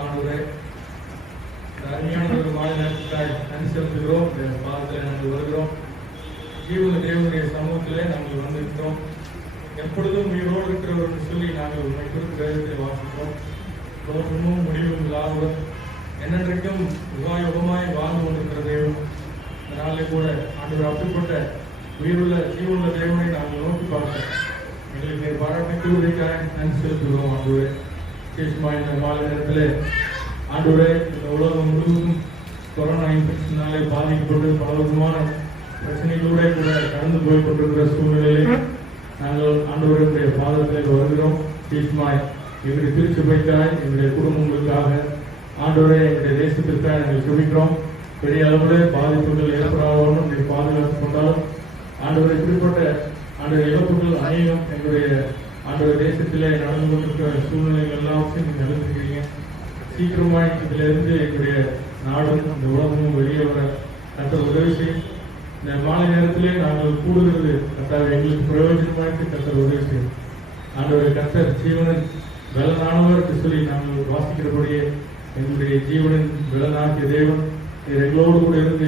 ஆண்டவரே, அருமையான ஒரு மாலை நேரத்துக்காய் நன்றி செலுத்துகிறோம். பாதத்தில் நாங்கள் வருகிறோம். ஜீவன தேவனுடைய சமூகத்திலே நாங்கள் வந்திருக்கிறோம். எப்பொழுதும் உயிரோடு இருக்கிறவர்கள் சொல்லி நாங்கள் உண்மை குறித்து வேதத்தை வாசிக்கிறோம். தோற்றமும் முடிவும் இல்லாதவரும் என்னென்றைக்கும் உபாயுகமாய் வாழ்ந்து கொண்டிருக்கிற தேவன். அதனாலே கூட ஆண்டவர் அப்படிப்பட்ட உயிருள்ள ஜீவனுள்ள தேவனை நாங்கள் நோக்கி பார்த்தோம். எங்களுக்கு பாராட்டு உதவிக்காக நன்றி செலுத்துகிறோம். ஆண்டவரே, விசேஷமாக இந்த மாலை நேரத்தில் ஆண்டவரே, இந்த உலகம் முழுவதும் கொரோனா இன்ஃபெக்ஷனாலே பாதிக்கப்பட்டு பல விதமான பிரச்சனைகளோட கூட கடந்து போய் கொண்டிருக்கிற சூழ்நிலையில் நாங்கள் ஆண்டவருடைய பாதத்தில் வருகிறோம். விசேஷமாய் எங்களுடைய திருச்சபைக்காய், எங்களுடைய குடும்பங்களுக்காக, ஆண்டவரே, எங்களுடைய தேசத்திற்காக நாங்கள் ஜெபிக்கிறோம். பெரிய அளவில் பாதிப்புகள் ஏற்படாமல் நீங்கள் பாதுகாத்துக் கொண்டாலும் ஆண்டவரை இப்படிப்பட்ட ஆண்டவர் இழப்புகள் அநேகம் எங்களுடைய ஆண்டவர் தேசத்திலே நடந்து கொண்டிருக்கிற சூழ்நிலைகள் எல்லாத்தையும் நீங்கள் நடந்துக்கிறீங்க. சீக்கிரமாய் இதிலிருந்து எங்களுடைய நாடும் இந்த உலகமும் வெளியே வர கர்த்தர் உதவி செய்யும். இந்த மாலை நேரத்திலே நாங்கள் கூடுகிறது கர்த்தர் எங்களுக்கு பிரயோஜனமாயிட்டு கர்த்தர் உதவி செய்யும். ஆண்டவரை கர்த்தர் ஜீவனின் பலனானவர் சொல்லி நாங்கள் வாசிக்கிறபடியே எங்களுடைய ஜீவனின் பலனாகிய தேவன் எங்களோடு கூட இருந்து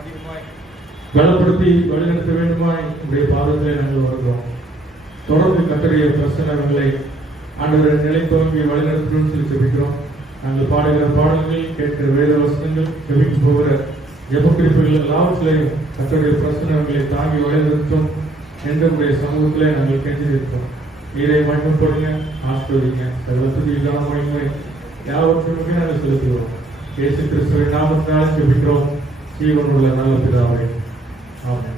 அதிகமாய் பலப்படுத்தி வழிநடத்த வேண்டுமாய் உடைய பாதத்திலே நாங்கள் வருகிறோம். தொடர்ந்து கர்த்தருடைய பிரசனங்களை ஆண்டவரை நிலைத்துவங்கி வழிநடத்தணும்னு சொல்லி ஜெபிக்கிறோம். நாங்கள் பாடுகிற பாடல்கள், கேட்கிற வேத வசனங்கள், ஜெபித்து போகிற ஜெபக்குறிப்புகள் எல்லாவற்றிலையும் கர்த்தருடைய பிரசனங்களை தாங்கி வழிநடத்தும் எங்களுடைய சமூகத்திலே நாங்கள் கெஞ்சிருக்கிறோம். நீரை மகிமைப்படுங்க, ஆசிர்வதிங்க. சர்வத்துதியான மகிமை யாவற்றுமே நாங்கள் செலுத்துகிறோம். இயேசு கிறிஸ்துவின் நாமத்தினால் ஜெபிக்கிறோம். ஜீவனுள்ள நல்ல பிதாவே, ஆமென்.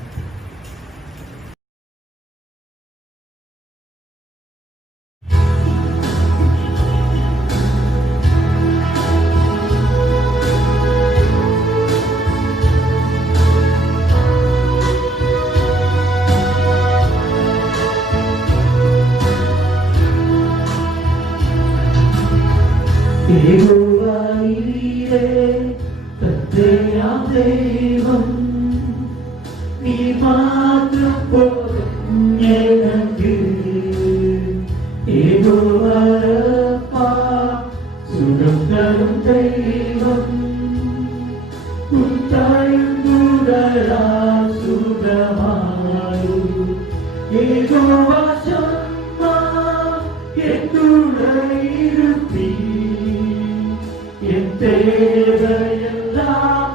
தெய்வம் நீ மாற்றம் போதும் எனக்கு ஏகோவரப்பா சுகம் தரும் தெய்வம் உத்தாயுங்குடலா சுகமாயு ஏகோவா சம்மா என்னுடைய இருப்பி என் தேவையெல்லாம்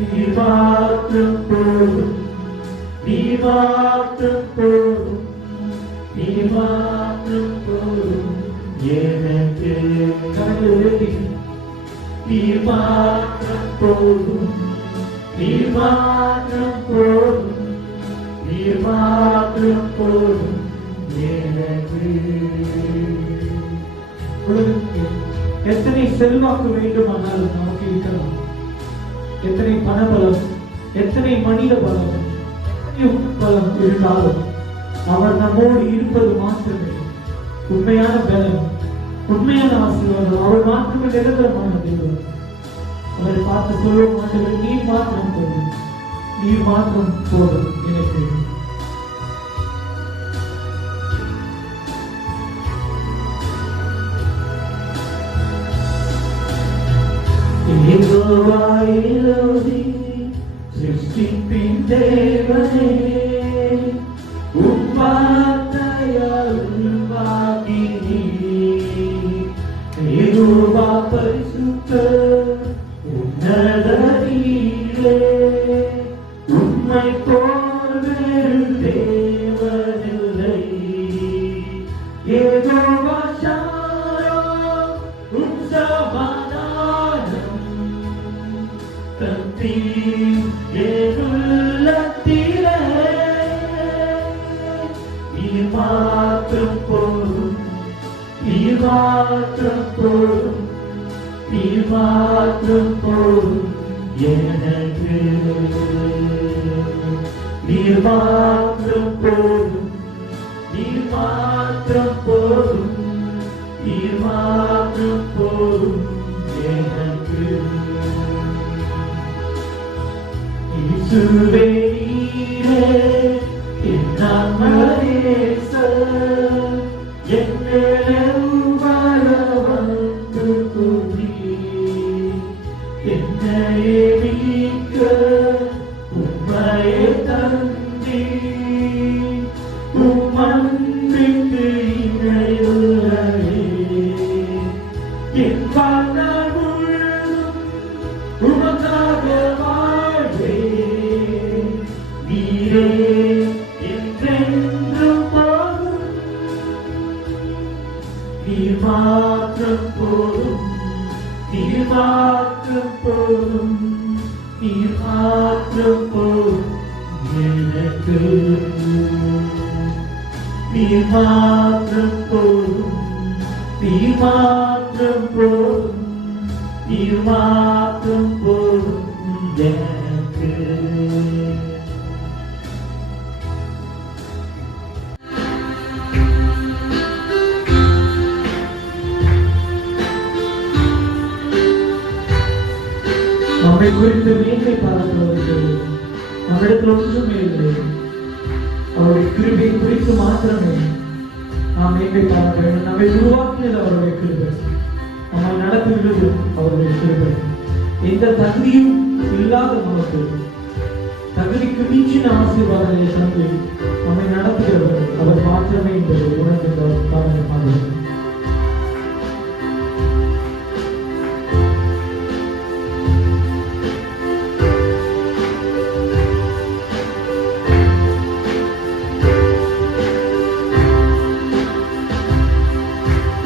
நீ மாற்றம் போதும், நீ மாற்றம் போதும், நீ மாற்றம் போதும் எனக்கு நீ மாற்றம் போதும், நீ மாற்றம் போதும், நீ மாற்றம் போதும் எனக்கு. எத்தனை செல்வாக்கு வேண்டுமானாலும் நமக்கு இருக்கலாம், எத்தனை பணபலம், எத்தனை மனித பலம், பலம் இருந்தாலும் அவர் நம்மோடு இருப்பது மாத்திரமே உண்மையான பலம், உண்மையான ஆசீர்வாதம். அவர் மாத்திரமே நிரந்தரமான தேவன். அவரை பார்த்து சொல்ல மாட்டவர், நீ மாத்திரம் போதும், நீ மாத்திரம் போதும் எனக்கு. சிருஷ்டிப்பின் தேவனே உம்பாத்தையால் உருவாகி யெகோவா பரிசுத்த உன்னதரீரே உம்மை போல் வேறு தேவனில்லை. யெகோவா ஷாரோன் உம் சமாதானம் தந்தி ஏகுலத்திலே நீ மாற்றம் போதும், நீ மாற்றம் போதும், நீ மாற்றம் போதும் எனக்கு. நீ மாற்றம் போதும், நீ மாற்றம் போதும், நீ மாற்றம் போதும் எனக்கு. இயேசுவே நீரே என் ஆத்மநேசர், என்னிலே என்னையே மீட்க உம்மையே தந்தி உம் அன்பிற்கு இணையில்லையே என் வாழ்நாள் முழுதும் உமக்காக வாழ்வேன் நீரே என்றென்றும் போதும் நீர் மாத்திரம் போதும் நீர் மாத்திரம் போதும் நீர் மாத்திரம் போதும் எனக்கு நீர் மாத்திரம் போதும் நீர் மாத்திரம் போதும் நீர் மாத்திரம் போதும் எனக்கு நம்மை குறித்து மேன்மை பாராட்டுவதற்கு நம்மிடத்தில் ஒன்றுமே இல்லை. அவருடைய கிருபை குறித்து மாத்திரமே நாம் மேன்மை பாராட்ட வேண்டும். நம்மை உருவாக்கியது அவருடைய கிருபை, நம்மை நடத்துகிறது அவருடைய கிருபை. எந்த தகுதியும் இல்லாத நமக்கு தகுதிக்கு மீச்சின ஆசீர்வாதங்களை தந்து நம்மை நடத்துகிறவர் அவர் மாத்திரமே என்பதை உணர்கின்ற காரணமாக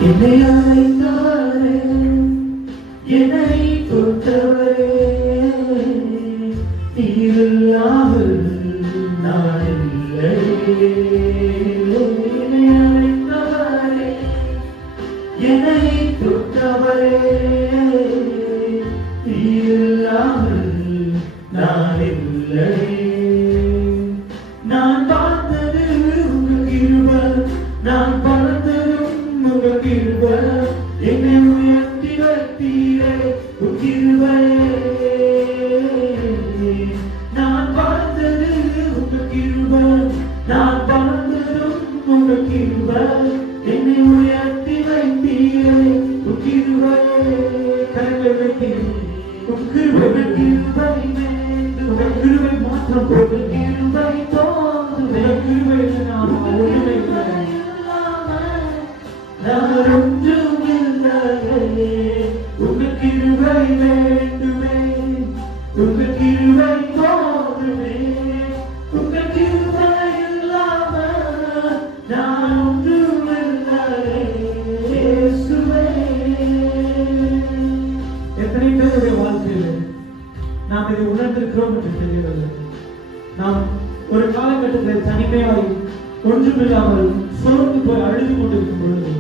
என்னை அழைத்தவரே என்னை தொட்டவரே நீரில்லாமல் நான் இல்லை. என்னை அழைத்தவரே என்னை தொட்டவரே நீரில்லாமல் நான் இல்லை. நான் பார்த்தது உங்கள் கிருபை, நான் பறந்ததும் உங்கள் கிருபை, என்னை உயர்த்தி வைத்தீரே உன் கிருபையே. நான் பார்த்தது உங்கள் கிருபை, நான் பறந்ததும் உங்கள் கிருபை, என்னை உயர்த்தி வைத்தீரே உன் கிருபையே. கரங்களை வைத்தீரே உன் கிருபை, கிருபை உங்கள் கிருபை மாத்திரம் போதும். கிருபை போதும், கிருபை நான் ஒன்றுமே நான் ஒன்றுமில்லையே. உங்கள் கிருபை வேண்டுமே, உங்கள் கிருபை போதுமே. உங்கள் கிருபை இல்லாமல் நான் ஒன்றுமில்லையே. இயேசுவே. எத்தனை பேருடைய வாழ்க்கையில் நாம் இதை உணர்ந்திருக்கிறோம் என்று தெரியவில்லை. நாம் ஒரு காலகட்டத்தில் தனிமையாய் ஒன்றுமில்லாமல் சோர்ந்து போய் அழுது கொண்டிருக்கும் பொழுது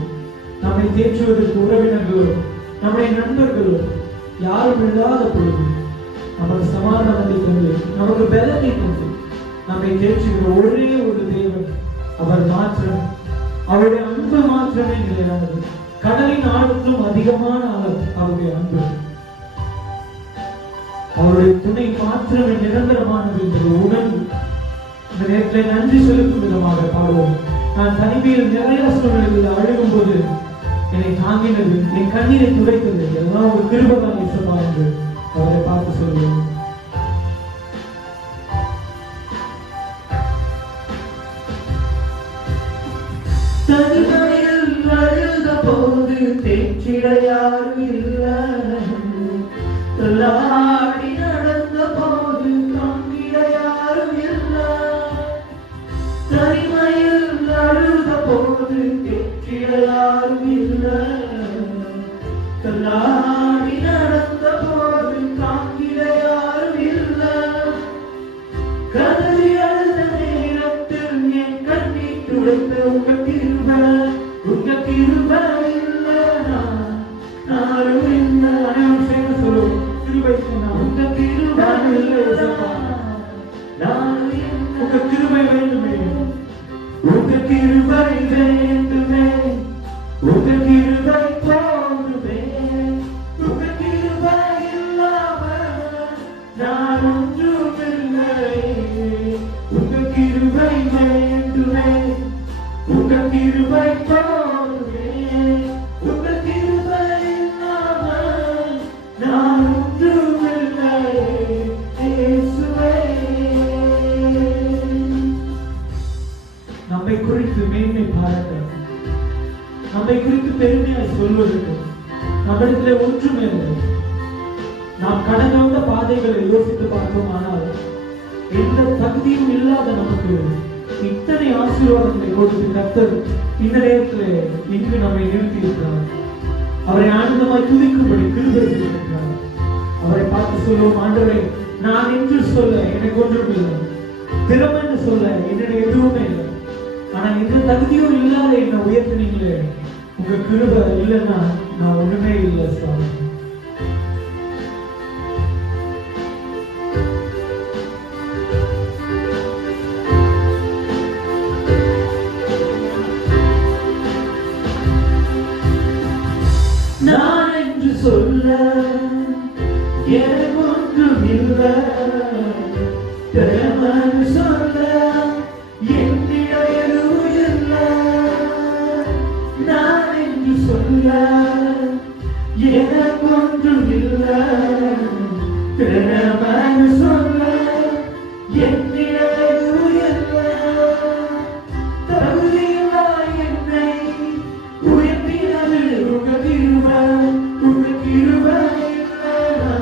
நம்மை தேற்றுவதற்கு உறவினர்களோ நம்முடைய நண்பர்களோ யாரும் இல்லாத பொழுது நமக்கு சமாதானத்தை கொண்டு நமக்கு பலத்தை கொண்டு நம்மை தேற்றுகிற ஒரே ஒரு தேவன் அவர் மாத்திரம். அவருடைய அன்பு மாத்திரமே நிலையானது. கடலின் ஆழத்திலும் அதிகமான அளவு அவருடைய அன்பு. அவருடைய துணை மாத்திரமே நிரந்தரமானது என்ற உணர்வு இந்த நேரத்தில் நன்றி செலுத்தும் விதமாக பாடுவோம். நான் தனிமையில் நிறைய சூழ்நிலைகளில் அழுகும் போது என்னை தாங்கினது, என் கண்ணீரை துடைத்தது எல்லாம் ஒரு கிருபைதான் இயேசுவா என்று அவரை பார்த்து சொல்லுவோம். தனிமையில் அழுத போது தேற்றிட யாரும் இல்லை. தள்ளாடி நடந்த போது தாங்கிட யாரும் இல்லை. தனிமையில் அழுத போது தேற்றிட யாரும் இல்லை. தள்ளாடி நடந்த போது தாங்கிட யாரும் இல்லை. கதறி அழுத நேரத்தில் என் கண்ணீர் துடைத்த உங்கள் கிருபை, உங்கள் கிருபை இல்லை நானும் இல்லை. அனைவரும் சேர்ந்து சொல்லுவோம். கிருபை உங்கள் கிருபை இல்லை. உங்கள் கிருபை வேண்டுமே, உங்கள் கிருபை வேண்டுமே, உங்கள் கிருபை போதுமே. உங்கள் கிருபை இல்லாமல் நான் ஒன்றுமில்லை. உங்கள் கிருபை வேண்டுமே, உங்கள் கிருபை போதுமே. உங்கள் கிருபை இல்லாமல் நான் ஒன்றுமில்லை. நம்மிடத்திலே ஒன்றுமே இல்லை. நாம் கடந்து வந்த பாதைகளை யோசித்து பார்த்தோமானால் எந்த தகுதியும் இல்லாத நமக்கு இத்தனை ஆசீர்வாதங்களை கொடுத்து கர்த்தர் இந்த நேரத்தில் இங்கு நம்மை நிறுத்தி இருக்கிறார். அவரை ஆனந்தமாய் துதிக்கும்படி கிருபை செய்திருக்கிறார். அவரை பார்த்து சொல்லுவோம், ஆண்டவரே, நான் என்று சொல்ல எனக்கு ஒன்றும் இல்லை, திறமைன்னு சொல்ல என்னுடைய எதுவுமே இல்லை, ஆனா எந்த தகுதியும் இல்லாத என்னை உயர்த்தினீங்களே, உங்க கிருபை இல்லைன்னா நான் ஒண்ணுமே இல்லை சுவாமி. நான் என்று சொல்ல எனக்கு ஒன்றும் இல்லை, திறமைன்னு சொல்ல என்னிடம் எதுவும் இல்லை. நான் என்று சொல்ல எனக்கு ஒன்றும் இல்லை, திறமைன்னு சொல்ல என்னிடம் எதுவும் இல்லை. தகுதியில்லா என்னை உயர்த்தினது உங்க கிருபை, உங்க கிருபை இல்லைனா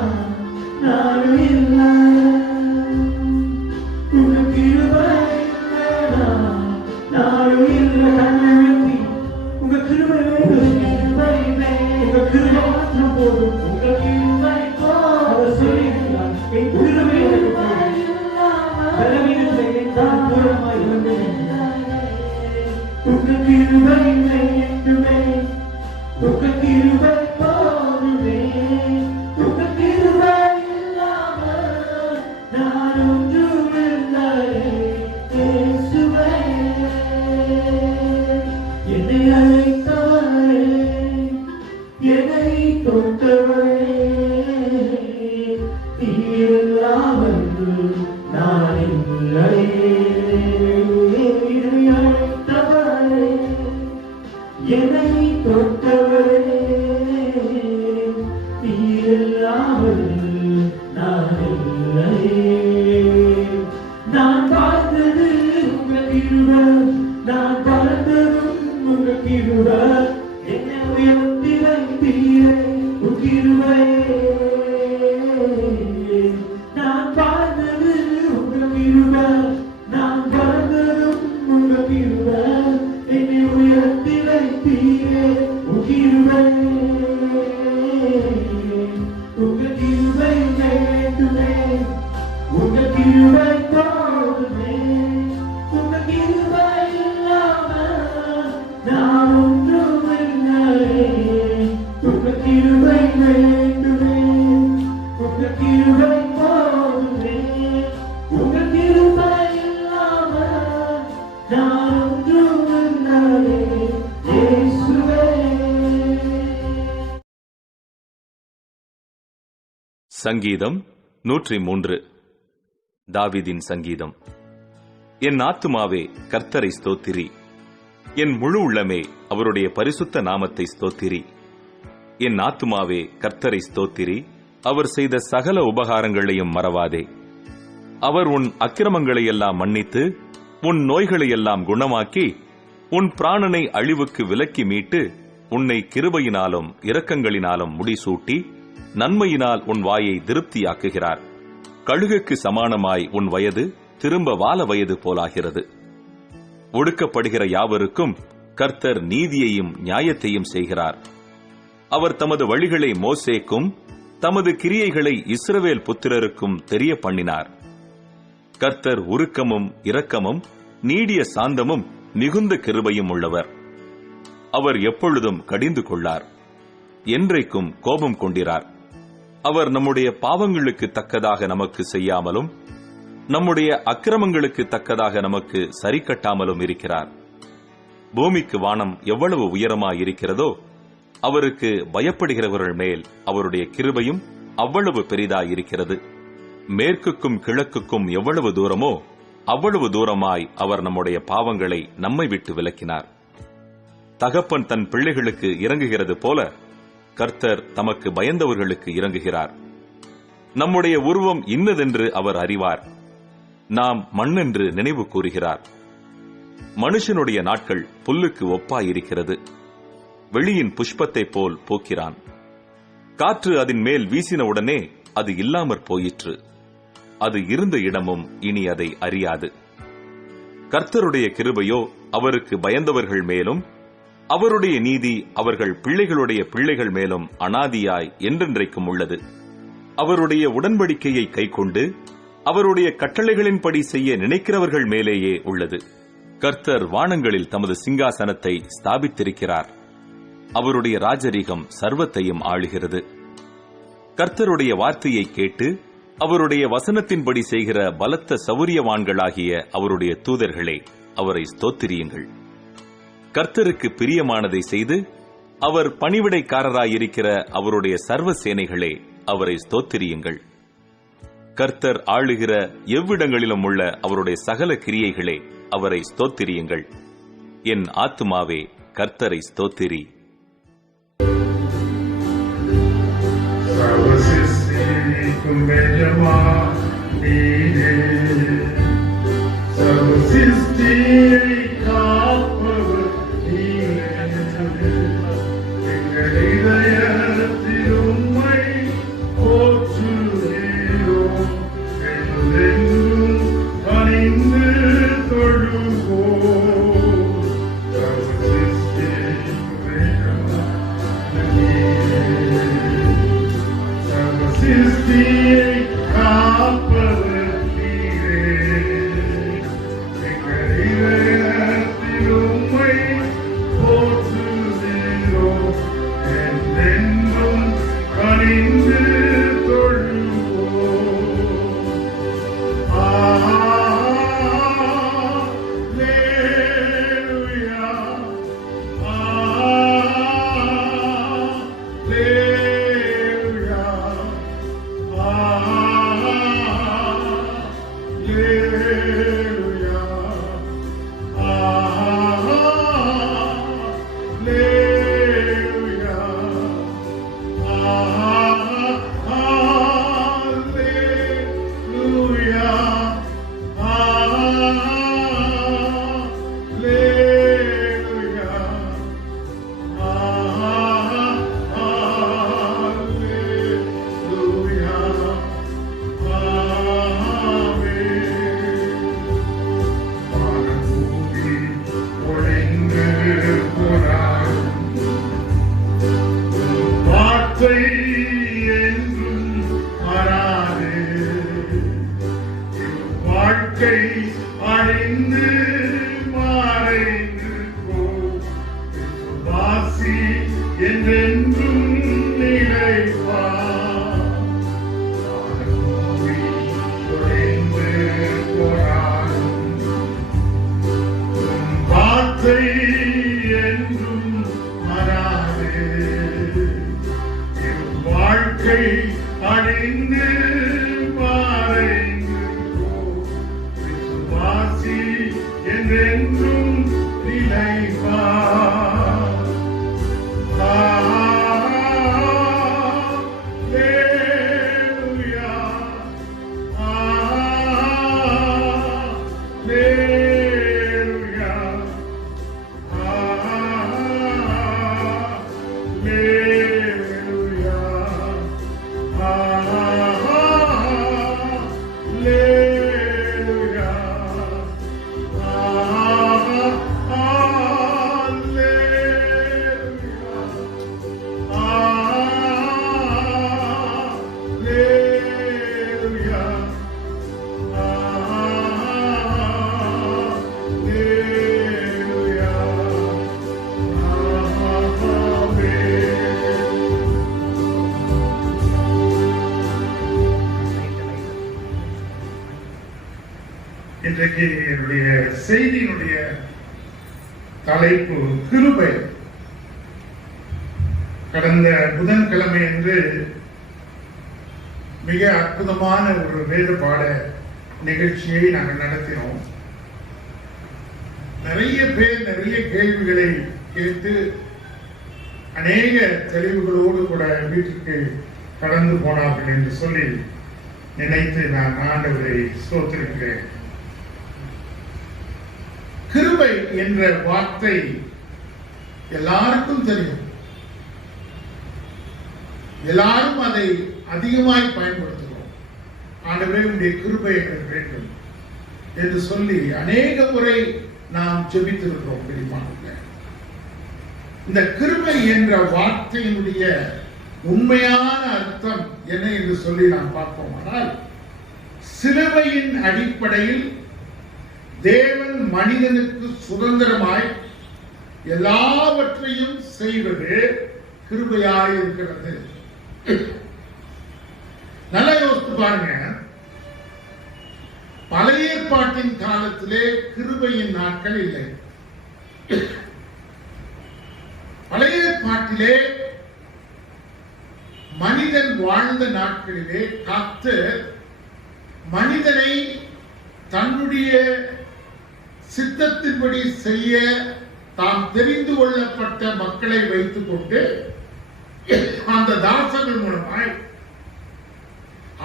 நானும் இல்லை, உங்க கிருபை இல்லைனா நானும் இல்லை. கண்ணை உயர்த்தி உங்க கிருபை வேண்டும், உங்க கிருபை மாற்றம் போதும், உங்க கிருபை அவர் சொல்லியிருக்கிறார். என் கிருபை எனக்கு பலவீனத்தை தான் தூரமாய் வந்தேன். உங்க கிருபை வேண்டுமே, உங்க கிருபை போதுமே, உங்க கிருபை இல்லாமல் நான் ஒன்றும் இல்லை. இயேசுவே, என்னை அழைத்தவரே, என்னை தொட்டவரே, நீர் இல்லாமல் நான் இல்லை. என்னை அழைத்தவரே, என்னை தொட்டவரே, நீர் இல்லாமல் நான் இல்லை. நான் பார்த்தது உங்க கிருபை, நான் பார்த்ததும் உங்க கிருபை, என்னை உயர்த்தி வைத்தீரே உங்க கிருபை. நான் பார்த்தது உங்க கிருபை, நான் பார்த்ததும் உங்க கிருபை, என்னை உயர்த்தி வைத்தீரே உங்க கிருபை. உங்க கிருபை வேண்டுமே, உங்க கிருபை போதுமே, உங்க கிருபை இல்லாமல் நான் ஒன்றும் இல்லை. உங்க கிருபை வேண்டுமே, உங்க கிருபை போதுமே, உங்க கிருபை இல்லாமல் நான் ஒன்றும் இல்லை. இயேசுவே. சங்கீதம் 103. தாவீதின் சங்கீதம். என் ஆத்துமாவே கர்த்தரை ஸ்தோத்திரி, என் முழு உள்ளமே அவருடைய பரிசுத்த நாமத்தை ஸ்தோத்திரி. என் ஆத்துமாவே கர்த்தரை ஸ்தோத்திரி, அவர் செய்த சகல உபகாரங்களையும் மறவாதே. அவர் உன் அக்கிரமங்களையெல்லாம் மன்னித்து உன் நோய்களையெல்லாம் குணமாக்கி உன் பிராணனை அழிவுக்கு விலக்கி மீட்டு உன்னை கிருபையினாலும் இரக்கங்களினாலும் முடிசூட்டி நன்மையினால் உன் வாயை திருப்தியாக்குகிறார். கழுகுக்கு சமானமாய் உன் வயது திரும்ப வால வயது போலாகிறது. ஒடுக்கப்படுகிற யாவருக்கும் கர்த்தர் நீதியையும் நியாயத்தையும் செய்கிறார். அவர் தமது வழிகளை மோசேக்கும் தமது கிரியைகளை இஸ்ரவேல் புத்திரருக்கும் தெரிய பண்ணினார். கர்த்தர் உருக்கமும் இரக்கமும் நீடிய சாந்தமும் மிகுந்த கிருபையும் உள்ளவர். அவர் எப்பொழுதும் கடிந்து கொள்ளார், என்றைக்கும் கோபம் கொண்டிரார். அவர் நம்முடைய பாவங்களுக்கு தக்கதாக நமக்கு செய்யாமலும் நம்முடைய அக்கிரமங்களுக்கு தக்கதாக நமக்கு சரி கட்டாமலும் இருக்கிறார். பூமிக்கு வானம் எவ்வளவு உயரமாயிருக்கிறதோ அவருக்கு பயப்படுகிறவர்கள் மேல் அவருடைய கிருபையும் அவ்வளவு பெரிதாயிருக்கிறது. மேற்குக்கும் கிழக்குக்கும் எவ்வளவு தூரமோ அவ்வளவு தூரமாய் அவர் நம்முடைய பாவங்களை நம்மை விட்டு விலக்கினார். தகப்பன் தன் பிள்ளைகளுக்கு இறங்குகிறது போல கர்த்தர் தமக்கு பயந்தவர்களுக்கு இறங்குகிறார். நம்முடைய உருவம் இன்னதென்று அவர் அறிவார். நாம் மண்ணென்று நினைவு கூறுகிறார். மனுஷனுடைய நாட்கள் புல்லுக்கு ஒப்பாயிருக்கிறது. வெளியின் புஷ்பத்தைப் போல் போக்கிறான். காற்று அதன் மேல் வீசினவுடனே அது இல்லாமற் போயிற்று. அது இருந்த இடமும் இனி அதை அறியாது. கர்த்தருடைய கிருபையோ அவருக்கு பயந்தவர்கள் மேலும், அவருடைய நீதி அவர்கள் பிள்ளைகளுடைய பிள்ளைகள் மேலும் அனாதியாய் என்றென்றைக்கும் உள்ளது. அவருடைய உடன்படிக்கையை கைக்கொண்டு அவருடைய கட்டளைகளின்படி செய்ய நினைக்கிறவர்கள் மேலேயே உள்ளது. கர்த்தர் வானங்களில் தமது சிங்காசனத்தை ஸ்தாபித்திருக்கிறார். அவருடைய ராஜரீகம் சர்வத்தையும் ஆளுகிறது. கர்த்தருடைய வார்த்தையை கேட்டு அவருடைய வசனத்தின்படி செய்கிற பலத்த சௌரியவான்களாகிய அவருடைய தூதர்களே, அவரை ஸ்தோத்திரியுங்கள். கர்த்தருக்கு பிரியமானதை செய்து அவர் பணிவிடைக்காரராயிருக்கிற அவருடைய சர்வ சேனைகளே, அவரை ஸ்தோத்திரியுங்கள். கர்த்தர் ஆளுகிற எவ்விடங்களிலும் உள்ள அவருடைய சகல கிரியைகளே, அவரை ஸ்தோத்திரியுங்கள். என் ஆத்துமாவே கர்த்தரை ஸ்தோத்திரி. இன்றைக்கு என்னுடைய செய்தியினுடைய தலைப்பு கிருபை. கடந்த புதன்கிழமை அன்று மிக அற்புதமான ஒரு வேத பாட நிகழ்ச்சியை நாங்கள் நடத்தினோம். நிறைய பேர் நிறைய கேள்விகளை கேட்டு அநேக தெளிவுகளோடு கூட வீட்டுக்கு கடந்து போனார்கள் என்று சொல்லி நினைத்து நான் ஆண்டவரை ஸ்தோத்திரிக்கிறேன். கிருபை என்ற வார்த்தை எல்லாருக்கும் தெரியும். எல்லாரும் அதை அதிகமாய் பயன்படுத்துகிறோம். ஆண்டவரே உடைய கிருபை எங்களுக்கு வேண்டும் என்று சொல்லி அநேக முறை நாம் ஜெபித்திருக்கிறோம். பிரியமானவர்களே, இந்த கிருபை என்ற வார்த்தையினுடைய உண்மையான அர்த்தம் என்ன என்று சொல்லி நாம் பார்ப்போம். ஆனால் சிலுவையின் அடிப்படையில் தேவன் மனிதனுக்கு சுதந்திரமாய் எல்லாவற்றையும் செய்வது கிருபையாய் இருக்கிறது. நல்லா யோசித்து பாருங்க. பழைய ஏற்பாட்டின் காலத்திலே கிருபையின் நாட்கள் இல்லை. பழைய ஏற்பாட்டிலே மனிதன் வாழ்ந்த நாட்களிலே கர்த்தர் மனிதனை தன்னுடைய சித்தத்தின்படி செய்ய தாம் தெரிந்து கொள்ளப்பட்ட மக்களை வைத்துக் கொண்டு அந்த தாசர்கள் மூலமாய்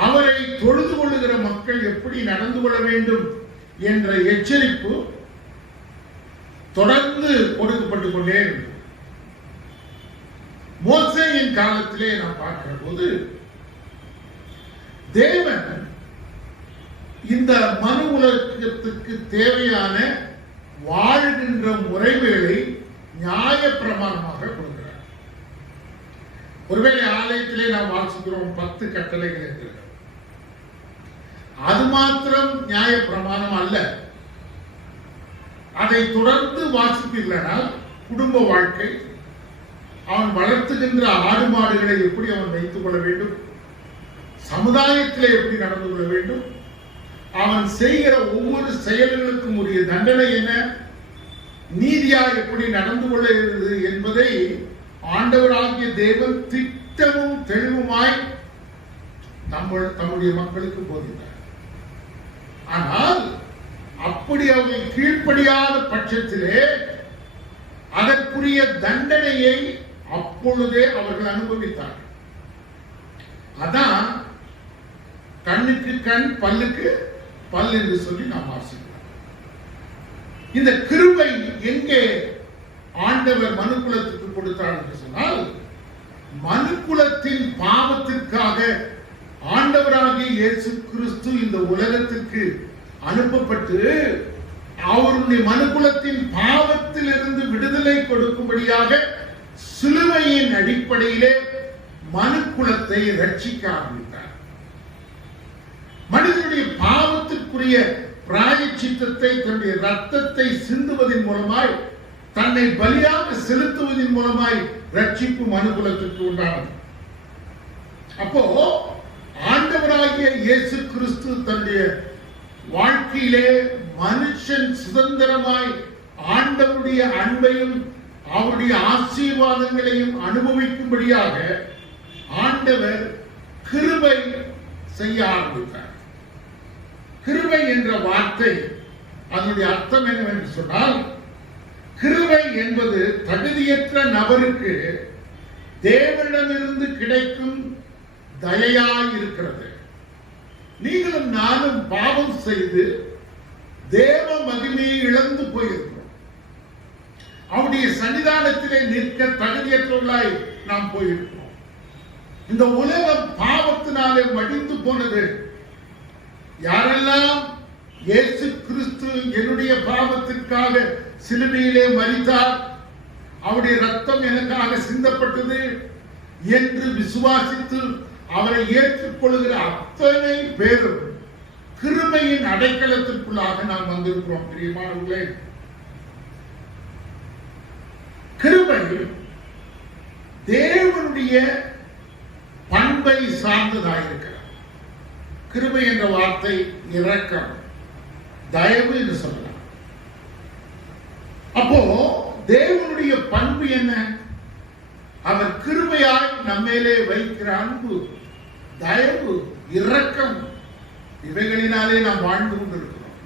அவரை தொழுது கொள்ளுகிற மக்கள் எப்படி நடந்து கொள்ள வேண்டும் என்ற எச்சரிப்பு தொடர்ந்து கொடுக்கப்பட்டுக் கொண்டே இருந்தது. மோசேயின் காலத்திலே நாம் பார்க்கிற போது தேவன் இந்த மனு உலகத்துக்கு தேவையான வாழ்கின்ற முறைகளை நியாய பிரமாணமாக கொடுக்கிறார். ஒருவேளை ஆலயத்திலே நாம் வாசிக்கிறோம் 10 கட்டளைகள் என்று. அது மாத்திரம் நியாய பிரமாணம் அல்ல. அதை தொடர்ந்து வாசிப்பீர்களானால் குடும்ப வாழ்க்கை, அவன் வளர்த்துகின்ற ஆடு மாடுகளை எப்படி அவன் வைத்துக் கொள்ள வேண்டும், சமுதாயத்திலே எப்படி நடந்து கொள்ள வேண்டும், அவன் செய்கிற ஒவ்வொரு செயல்களுக்கும் உரிய தண்டனை என்ன, நீதியாக எப்படி நடந்து கொள்கிறது என்பதை ஆண்டவராகிய தேவன் திட்டமும் தெளிவுமாய் தம்முடைய மக்களுக்கு போதித்தார். ஆனால் அப்படி அவர்கள் கீழ்ப்படியாத பட்சத்திலே அதற்குரிய தண்டனையை அப்பொழுதே அவர்கள் அனுபவித்தார்கள். அதான் கண்ணுக்கு கண் பல்லுக்கு பல் என்று சொல்லி நாம் வாசிக்கிறோம். இந்த கிருபை எங்கே ஆண்டவர் மனுக்குலத்துக்கு கொடுத்தார் என்று சொன்னால், மனுக்குலத்தின் பாவத்திற்காக ஆண்டவராகிய இயேசு கிறிஸ்து இந்த உலகத்திற்கு அனுப்பப்பட்டு அவருடைய மனுக்குலத்தின் பாவத்தில் இருந்து விடுதலை கொடுக்கும்படியாக சிலுவையின் அடிப்படையிலே மனுக்குலத்தை ரட்சிக்க ஆரம்பித்தார். மனிதனுடைய பாவத்திற்குரிய பிராயச்சித்தத்தை தன்னுடைய ரத்தத்தை சிந்துவதன் மூலமாய், தன்னை பலியாக செலுத்துவதன் மூலமாய் ரட்சிப்பு மனுக்குலத்திற்கு உண்டானது. அப்போ ஆண்டவராகிய இயேசு கிறிஸ்து தன்னுடைய வாழ்க்கையிலே மனுஷன் சுதந்திரமாய் ஆண்டவருடைய அன்பையும் அவருடைய ஆசீர்வாதங்களையும் அனுபவிக்கும்படியாக ஆண்டவர் கிருபை செய்ய ஆரம்பித்தார். கிருபை என்ற வார்த்தை அதனுடைய அர்த்தம் என்னவென்று சொன்னால், கிருபை என்பது தகுதியற்ற நபருக்கு தேவனிடமிருந்து கிடைக்கும் தயையாய் இருக்கிறது. நீங்களும் நானும் பாவம் செய்து தேவ மகிமையை இழந்து போயிருக்கிறோம். அவருடைய சன்னிதானத்திலே நிற்க தகுதியற்றவர்களாய் நாம் போயிருக்கிறோம். இந்த உலகம் பாவத்தினாலே மடிந்து போனது. யாரெல்லாம் இயேசு கிறிஸ்து என்னுடைய பாவத்திற்காக சிலுவையிலே மரித்தார், அவருடைய ரத்தம் எனக்காக சிந்தப்பட்டது என்று விசுவாசித்து அவரை ஏற்றுக்கொள்கிற அத்தனை பேரும் கிருபையின் அடைக்கலத்திற்குள்ளாக நாம் வந்திருக்கிறோம். பிரியமானவர்களே, கிருபை தேவனுடைய பண்பை சார்ந்ததாயிருக்கிறது. கிருபை என்ற வார்த்தை இரக்கம், தயவு என்று சொல்லலாம். அப்போ தேவனுடைய பண்பு என்ன? அவர் கிருபையாய் நம்மேலே வைக்கிற அன்பு, தயவு, இரக்கம், இவைகளினாலே நாம் வாழ்ந்து கொண்டிருக்கிறோம்.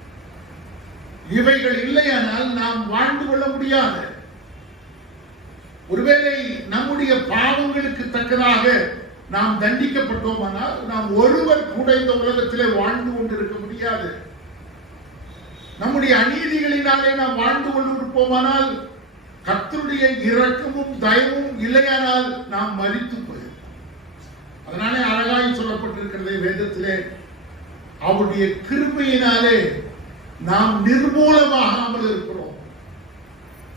இவைகள் இல்லையானால் நாம் வாழ்ந்து கொள்ள முடியாது. ஒருவேளை நம்முடைய பாவங்களுக்கு தக்கதாக நாம் தண்டிக்கப்பட்டோமானால் நாம் ஒருவர் கூட இந்த உலகத்திலே வாழ்ந்து கொண்டிருக்க முடியாது. நம்முடைய அநீதிகளினாலே நாம் வாழ்ந்து கொண்டிருப்போமானால், கர்த்தருடைய இரக்கமும் தயவும் இல்லையானால் நாம் மரித்து போயிருப்போம். அதனாலே அழகாய் சொல்லப்பட்டிருக்கிறது வேதத்திலே, அவருடைய கிருபையினாலே நாம் நிர்மூலமாகாமல் இருக்கிறோம்,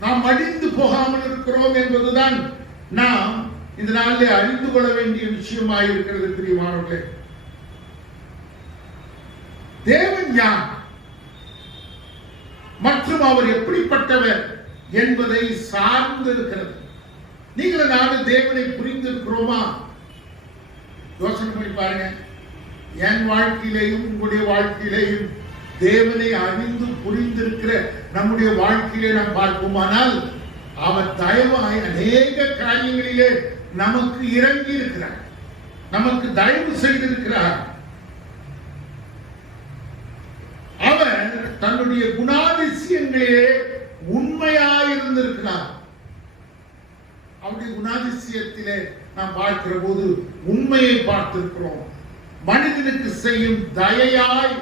நாம் அழிந்து போகாமல் இருக்கிறோம் என்பதுதான் நாம் இந்த நாளிலே அறிந்து கொள்ள வேண்டிய விஷயமாயிருக்கிறது. பிரியமானவர்களே, தேவன் யார் மற்றும் அவர் எப்படிப்பட்டவர் என்பதை சார்ந்து இருக்கிறது. நீங்கள் நானும் தேவனை புரிந்திருக்கிறோமா? யோசனை பண்ணி பாருங்க. என் வாழ்க்கையிலேயும் உங்களுடைய வாழ்க்கையிலேயும் தேவனை அறிந்து புரிந்திருக்கிற நம்முடைய வாழ்க்கையிலே நாம் பார்ப்போமானால், அவர் தயவாய் அநேக காரியங்களிலே நமக்கு இறங்கி இருக்கிறார், நமக்கு தயவு செய்திருக்கிறார். அவர் தன்னுடைய குணாதிசயங்களிலே உண்மையாயிருந்திருக்கிறார். அவருடைய குணாதிசயத்திலே நாம் பார்க்கிற போது உண்மையை பார்த்திருக்கிறோம். மனிதனுக்கு செய்யும் தயையாய்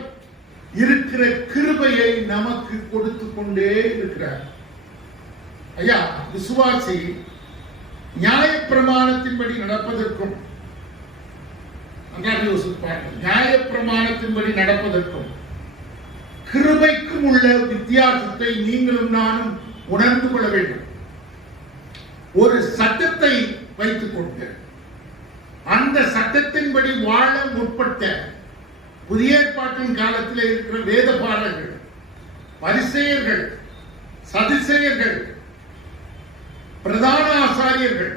இருக்கிற கிருபையை நமக்கு கொடுத்து கொண்டே இருக்கிறார். ஐயா, விசுவாசி நியாயப்பிரமாணத்தின்படி நடப்பதற்கும், நியாயப்பிரமாணத்தின்படி நடப்பதற்கும் கிருபைக்கும் உள்ள வித்தியாசத்தை நீங்களும் நானும் உணர்ந்து கொள்ள வேண்டும். ஒரு சட்டத்தை வைத்துக் கொண்டு அந்த சட்டத்தின்படி வாழ முற்பட்ட புதிய ஏற்பாட்டின் காலத்தில் இருக்கிற வேத பாடல்கள், பரிசேயர்கள், சதுசேயர்கள், பிரதான ஆசாரியர்கள்,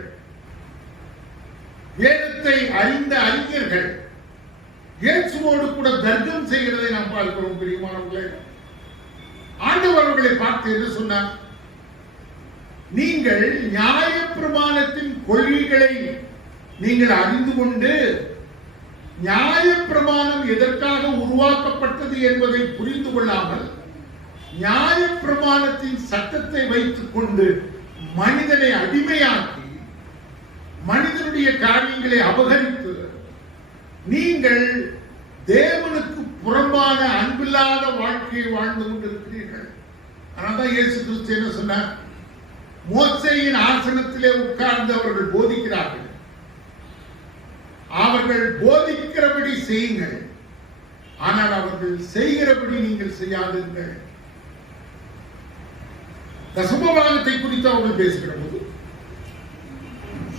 வேதத்தை அறிந்த அறிஞர்கள் இயேசுவோடு கூட தர்க்கம் செய்கிறதை நாம் பார்க்கிறோம். பிரியமானவர்களே, ஆண்டவர் அவர்களை பார்த்து என்ன சொன்னார்? நீங்கள் நியாயப்பிரமாணத்தின் கொள்கைகளை நீங்கள் அறிந்து கொண்டு நியாயப்பிரமாணம் எதற்காக உருவாக்கப்பட்டது என்பதை புரிந்து கொள்ளாமல் நியாயப்பிரமாணத்தின் சட்டத்தை வைத்துக் கொண்டு மனிதனை அடிமையாக்கி மனிதனுடைய காரியங்களை அபகரித்து நீங்கள் தேவனுக்கு புறம்பான அன்பில்லாத வாழ்க்கையை வாழ்ந்து கொண்டிருக்கிறீர்கள். அதனால்தான் இயேசு கிறிஸ்து என்ன சொன்னார்? மோசேயின் ஆசனத்திலே உட்கார்ந்து அவர்கள் போதிக்கிறார்கள், அவர்கள் போதிக்கிறபடி செய்யுங்கள், ஆனால் அவர்கள் செய்கிறபடி நீங்கள் செய்யாதீர்கள். தசமபாகத்தை குறித்து அவர்கள் பேசுகிற போது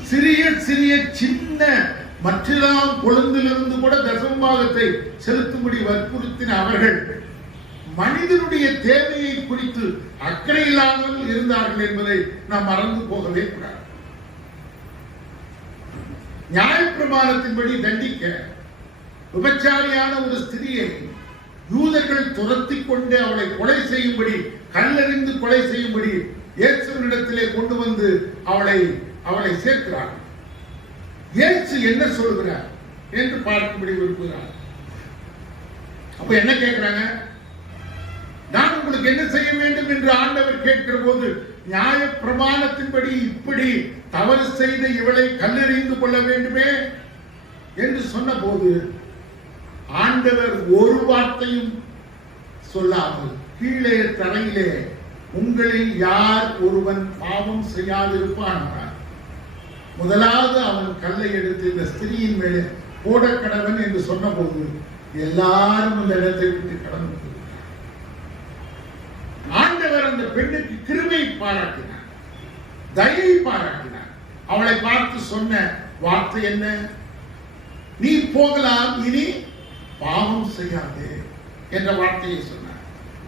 சிறிய சிறிய சின்ன மற்றெல்லாம் கொழுந்திலிருந்து கூட தசமபாகத்தை செலுத்தும்படி வற்புறுத்தின அவர்கள் மனிதனுடைய தேவையை குறித்து அக்கறை இல்லாமல் இருந்தார்கள் என்பதை நாம் மறந்து போகவே கூடாது. நியாயப்பிரமாணத்தின்படி தண்டிக்க விபச்சாரியான ஒரு ஸ்திரியை யூதர்கள் துரத்தி கொண்டு அவளை கொலை செய்யும்படி, கல்லெறிந்து கொலை செய்யும்படி இயேசுவினிடத்திலே கொண்டு வந்து அவளை சேர்க்கிறார். இயேசு என்ன சொல்கிறார் என்று பார்க்கும்படி விரும்புகிறார். அப்ப என்ன கேட்கிறாங்க? நான் உங்களுக்கு என்ன செய்ய வேண்டும் என்று ஆண்டவர் கேட்கிற போது, நியாய பிரமாணத்தின்படி இப்படி தவறு செய்த இவளை கல்லெறிந்து கொள்ள வேண்டுமே என்று சொன்ன போது ஆண்டவர் ஒரு வார்த்தையும் சொல்லாமல் கீழே தரையிலே உங்களில் யார் ஒருவன் பாவம் செய்யாதிருப்பான், முதலாவது அவன் கல்லை எடுத்து இந்த ஸ்திரியின் மேலே போட கடவன் என்று சொன்ன போது எல்லாரும் இந்த இடத்தை விட்டு கடந்து ஆண்டவர் அந்த பெண்ணுக்கு கிருபை பாராட்டினார், தயை பாராட்டினார். அவளை பார்த்து சொன்ன வார்த்தை என்ன? நீ போகலாம், இனி பாவம் செய்யாதே என்ற வார்த்தையை சொன்னார்.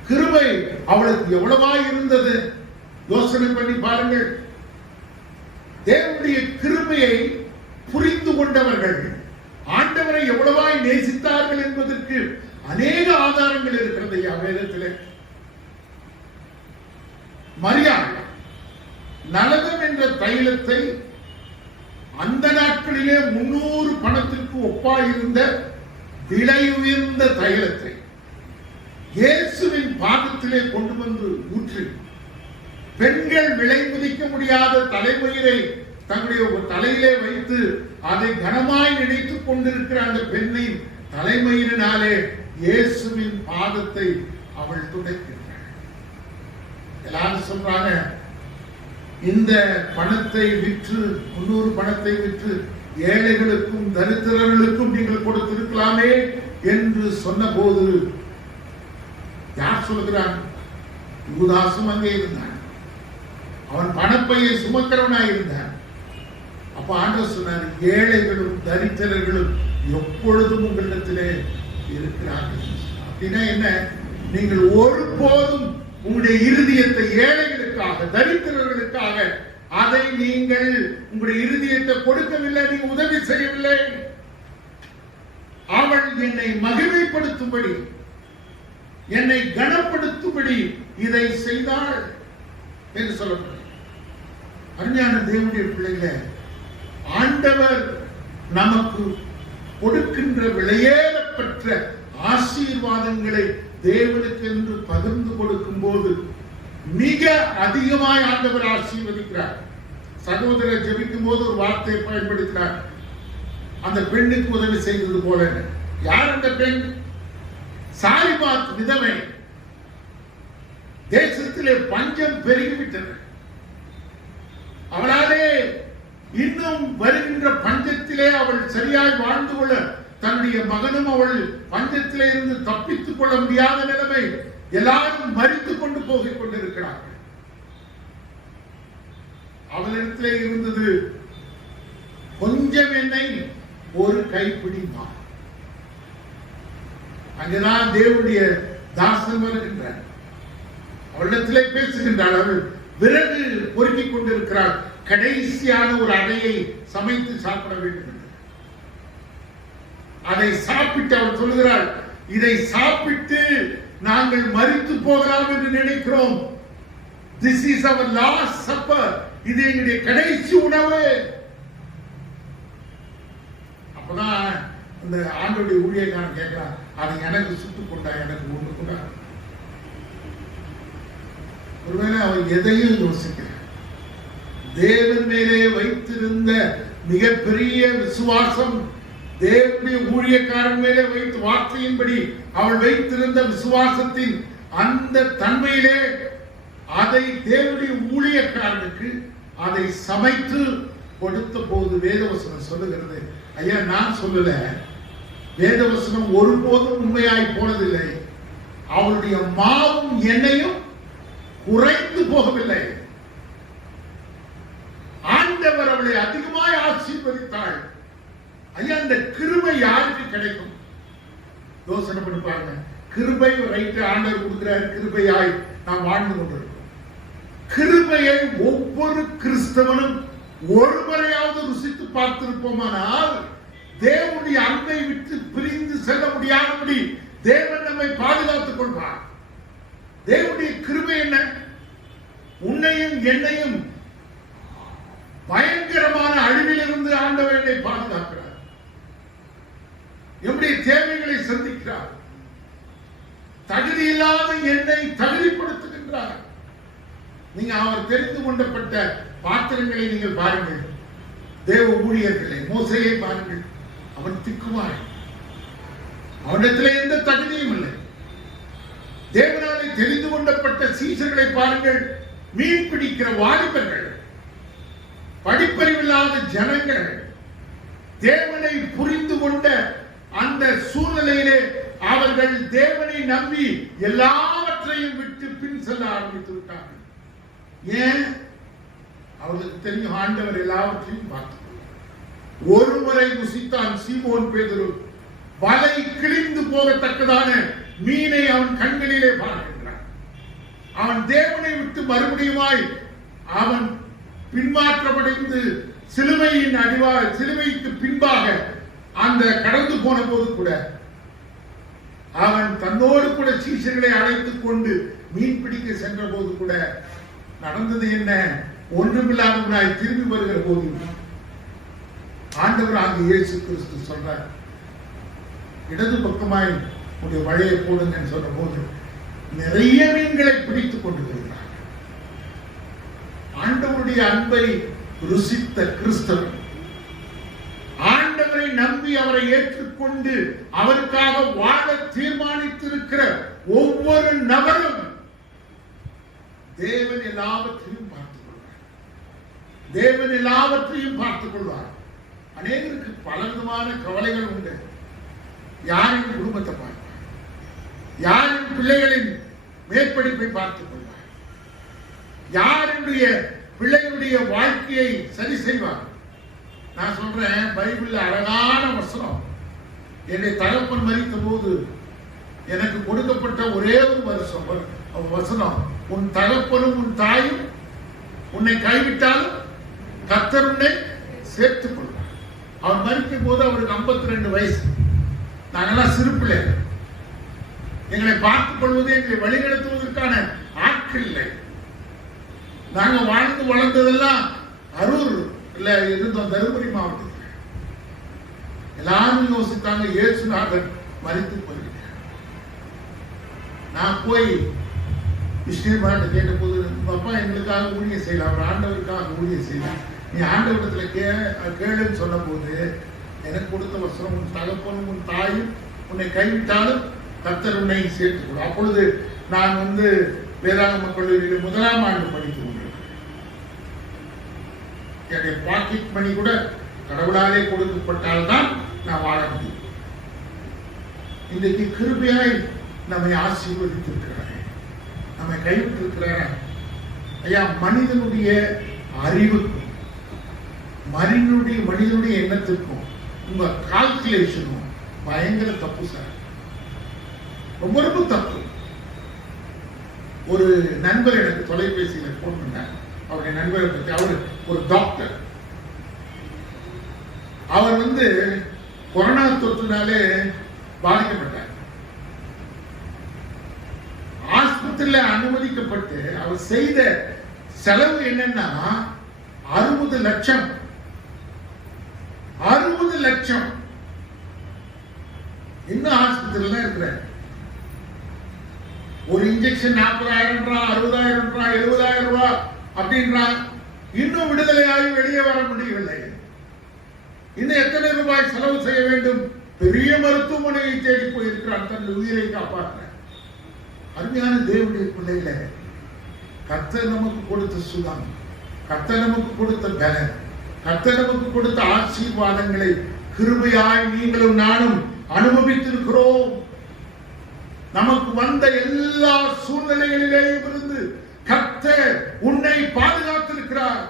கிருபை அவளுக்கு எவ்வளவாய் இருந்தது யோசனை பண்ணி பாருங்கள். தேவனுடைய கிருபையை புரிந்து கொண்டவர்கள் ஆண்டவரை எவ்வளவாய் நேசித்தார்கள் என்பதற்கு அநேக ஆதாரங்கள் இருக்கிறது வேதத்திலே. மரியாள் நலகம் என்ற தைலத்தை அந்த நாட்களிலே 300 பணத்திற்கு ஒப்பாயிருந்த விலை உயர்ந்த தைலத்தை இயேசுவின் பாதத்திலே கொண்டு வந்து ஊற்றி பெண்கள் விலை மதிக்க முடியாத தலைமயிரை தங்களுடைய தலையிலே வைத்து அதை கனமாய் நினைத்துக் கொண்டிருக்கிற அந்த பெண்ணின் தலைமயிரினாலே இயேசுவின் பாதத்தை அவள் துடைக்கிறாள். எல்லாரும் சொல்றாங்க, இந்த பணத்தை விற்று 300 பணத்தை விற்று ஏழைகளுக்கும் தரித்திரர்களுக்கும் நீங்கள் கொடுத்திருக்கலாமே என்று சொன்னபோது யார் சொல்லுகிறான்? யூதாசும் அங்கே இருந்தான். அவன் பணப்பையை சுமக்கிறவனாய் இருந்தான். அப்ப ஆண்டவர் சொன்னார், ஏழைகளும் தரித்திரர்களும் எப்பொழுதும் உங்களிடத்திலே இருக்கிறார்கள். அப்படின்னா என்ன? நீங்கள் ஒருபோதும் உங்களுடைய இருதயத்தை ஏழைகளுக்காக தரித்திரர்களுக்காக அதை நீங்கள் உங்களுடைய இருதயத்தை கொடுக்கவில்லை, நீங்க உதவி செய்யவில்லை. அவள் என்னை மகிமைப்படுத்தும்படி, என்னை கனப்படுத்தும்படி இதை செய்தாள் என்று சொல்லப்படுகிறது. அருமையான தேவனுடைய பிள்ளைகளே, ஆண்டவர் நமக்கு கொடுக்கின்ற விலையேறப்பட்ட ஆசீர்வாதங்களை தேவனுக்கு என்று பகிர்ந்து கொடுக்கும் போது மிக அதிகமாய் ஆண்டவர் ஆசீர்வதிக்கிறார். சகோதரர் ஜெபிக்கும் போது ஒரு வார்த்தையை பயன்படுத்தினார், அந்த பெண்ணுக்கு உதவி செய்தது போல. யார் அந்த பெண்? சாரிபாத் விதவை. தேசத்திலே பஞ்சம் பெருகிவிட்டது. அவளாலே இன்னும் வருகின்ற பஞ்சத்திலே அவள் சரியாய் வாழ்ந்து கொள்ள, தன்னுடைய மகனும் அவள் பஞ்சத்திலே இருந்து தப்பித்துக் கொள்ள முடியாத நிலைமை. எல்லாரும் மரித்துக் கொண்டு போகிக் கொண்டிருக்கிறார்கள். அவளிடத்திலே இருந்தது கொஞ்சம் எண்ணெய், ஒரு கைப்பிடி மாவு. அங்கேதான் தேவனுடைய தாசன் வருகின்றார். அவளிடத்திலே பேசுகின்றாள். அவள் விறகு பொறுக்கிக் கொண்டிருக்கிறாள். கடைசியான ஒரு அடையை சமைத்து சாப்பிட வேண்டும். அதை சாப்பிட்டு அவள் சொல்லுகிறாள், இதை சாப்பிட்டு நாங்கள் மரித்து போகலாம் என்று நினைக்கிறோம். This is our last supper. இது எங்களுடைய கடைசி உணவு. அப்பதான் அந்த ஆண்டவருடைய ஊழியக்காரன் கேட்கிறான், அதை எனக்கு சுட்டுக் கொண்டா, எனக்கு ஒண்ணு கொண்டா. ஒருவேளை அவன் எதையும் யோசிக்கிறான். தேவன் மேலே வைத்திருந்த மிகப்பெரிய விசுவாசம், தேவனுடைய ஊழியக்காரன் மேலே வைத்து வார்த்தையின்படி அவள் வைத்திருந்த விசுவாசத்தின் அந்த தன்மையிலே அதை தேவனுடைய ஊழியக்காரனுக்கு அதை சமைத்து கொடுத்த போது வேதவசனம் சொல்லுகிறது. ஐயா, நான் சொல்லல, வேதவசனம் ஒருபோதும் உண்மையாய் போனதில்லை. அவளுடைய மாவும் எண்ணெயும் குறைந்து போகவில்லை. ஆண்டவர் அவளை அதிகமாய் ஆசீர்வதித்தாள். ஐயா, இந்த கிருபை யாருக்கு கிடைக்கும்? யோசனை பண்ணி பாருங்க. கிருபை ரைட்டு, ஆண்டவர் கொடுக்கிறார், கிருபையாய் நாம் வாழ்ந்து கொண்டிருக்கிறோம். கிருபையை ஒவ்வொரு கிறிஸ்தவனும் ஒருவரையாவது ருசித்து பார்த்திருப்போமானால் தேவனுடைய அன்பை விட்டு பிரிந்து செல்ல முடியாதபடி தேவன் நம்மை பாதுகாத்துக் கொள்வார். தேவனுடைய கிருபை என்ன? உன்னையும் என்னையும் பயங்கரமான அழிவிலிருந்து ஆண்டவர் என்னை பாதுகாக்கிறார். என்னுடைய தேவைகளை சந்திக்கிறார். தகுதி இல்லாத என்னை தகுதிப்படுத்துகின்றார். நீங்க அவர் தெரிந்து கொண்டப்பட்ட பாத்திரங்களை நீங்கள் பாருங்கள். தேவ ஊழியர்களை, மோசையை பாருங்கள். அவன் திக்குமார், அவனிடத்தில் எந்த தகுதியும் இல்லை. தேவனாலே தெரிந்து கொண்டப்பட்ட சீசர்களை பாருங்கள். மீன் பிடிக்கிற வாலிபர்கள், படிப்பறிவில்லாத ஜனங்கள், தேவனை புரிந்து கொண்ட அந்த சூழ்நிலையிலே அவர்கள் தேவனை நம்பி எல்லாவற்றையும் விட்டு பின் செல்ல ஆரம்பித்து விட்டார்கள். ஏன்? அவர்களுக்கு தெரியும், ஆண்டவர் எல்லாவற்றையும் பார்த்துக் கொள்வார். ஒரு முறை ருசித்தான் சீமோன் பேதுரு. வலை கிழிந்து போகத்தக்கதான மீனை அவன் கண்களிலே பார்க்கின்றான். அவன் தேவனை விட்டு மறுபடியுமாய் அவன் பின்மாற்றமடைந்து சிலுவைக்கு பின்பாக அந்த கடந்து போன போது கூட அவன் தன்னோடு கூட சீசர்களை அழைத்துக் கொண்டு மீன் பிடிக்க சென்ற போது கூட நடந்தது என்ன? ஒன்றுமில்லாதவனாய் திரும்பி வருகிற போது ஆண்டவர் ஆகிய இயேசு கிறிஸ்து சொல்றார், இடது பக்கமாய் உடைய வலையை போடுங்கன்னு சொன்ன போது நிறைய மீன்களை பிடித்துக் கொண்டு வருகிறார். ஆண்டவருடைய அன்பை ருசித்த கிறிஸ்தவன், ஆண்டவரை நம்பி அவரை ஏற்றுக்கொண்டு அவருக்காக வாழ தீர்மானித்திருக்கிற ஒவ்வொரு நபரும் தேவன் எல்லாவற்றையும் பார்த்துக் கொள்வார். தேவன் எல்லாவற்றையும் பார்த்துக் கொள்வார். அநேகருக்கு பலவிதமான கவலைகள் உண்டு. யாரின் குடும்பத்தை பார்ப்பார், யாரின் பிள்ளைகளின் மேற்படிப்பை பார்த்துக் கொள்வார், யாருடைய பிள்ளைகளுடைய வாழ்க்கையை சரி செய்வார். நான் சொல்றேன், பைபிள்ல அழகான வசனம். என்னுடைய தகப்பன் மரித்த போது எனக்கு கொடுக்கப்பட்ட ஒரே ஒரு வசனம், உன் தகப்பனும் உன் தாயும் உன்னை கைவிட்டாலும் கர்த்தர் உன்னை சேர்த்துக் கொள்வார். அவர் மரிக்கும் போது அவருக்கு 52 வயசு. நாங்கெல்லாம் சிறு பிள்ளைகள். எங்களை பார்த்துக் கொள்வது, எங்களை வழிநடத்துவதற்கான ஆட்கள் இல்லை. நாங்க வாழ்ந்து வளர்ந்ததெல்லாம் அரூர் இருந்தோம், தருமபுரி மாவட்டத்தில். எல்லாரும் யோசித்தாங்க, இயேசுநாதர் மரித்து போயிருக்கிறார். நான் போய் கிருஷ்ணகிரி கேட்ட போது, அப்பா எங்களுக்காக ஊழியம் செய்யலாம், அவர் ஆண்டவருக்காக ஊழியம் செய்யலாம், நீ ஆண்டவரிடத்துல கேளுன்னு சொன்ன போது எனக்கு கொடுத்த வசனம், உன் தகப்பனும் உன் தாயும் உன்னை கைவிட்டாலும் கர்த்தர் உன்னை சேர்த்துக்கொள்ளும். அப்பொழுது நான் வேதாகம கல்லூரியில் 1ஆம் ஆண்டு படித்து கொண்டிருக்கிறேன். என்னுடைய பாக்கெட் மணி கூட கடவுளாலே கொடுக்கப்பட்டால்தான் நான் வாழ முடியும். இன்றைக்கு கிருபையாய் நம்மை ஆசீர்வதித்திருக்கிறார், நம்மை கைவிட்டிருக்கிறார். ஐயா, மனிதனுடைய அறிவுக்கும் மனிதனுடைய எண்ணத்திற்கும் உங்க கால்குலேஷனும் பயங்கர தப்பு சார், ரொம்ப ரொம்ப தப்பு. ஒரு நண்பர் எனக்கு தொலைபேசியில் போன் பண்ணார். அவருடைய நண்பரை பற்றி, அவர் ஒரு டாக்டர். அவர் கொரோனா தொற்றுனாலே பாதிக்கப்பட்டார். ஆஸ்பத்திரியில் அனுமதிக்கப்பட்டு அவர் செய்த செலவு என்னன்னா 60 லட்சம். 60 லட்சம். இன்னும் ஆஸ்பத்திரியில் தான் இருக்கிறார். ஒரு இன்ஜெக்ஷன் 40,000 ரூபாய், 60,000 ரூபாய், 70,000 ரூபாய் அப்படின்றான். இன்னும் விடுதலையாகி வெளியே வர முடியவில்லை. இன்னும் எத்தனை ரூபாய் செலவு செய்ய வேண்டும்? பெரிய மருத்துவமனையை தேடி போயிருக்கிறார் தன் உயிரை காப்பாற்ற. அருமையான தேவனுடைய பிள்ளைகளை, கர்த்தர் நமக்கு கொடுத்த சுகம், கர்த்தர் நமக்கு கொடுத்த பலன், கர்த்தர் நமக்கு கொடுத்த ஆசீர்வாதங்களை கிருபையாய் நீங்களும் நானும் அனுபவித்திருக்கிறோம். நமக்கு வந்த எல்லா சூழ்நிலைகளிலேயும் இருந்து கர்த்தர் உன்னை பாதுகாத்திருக்கிறார்.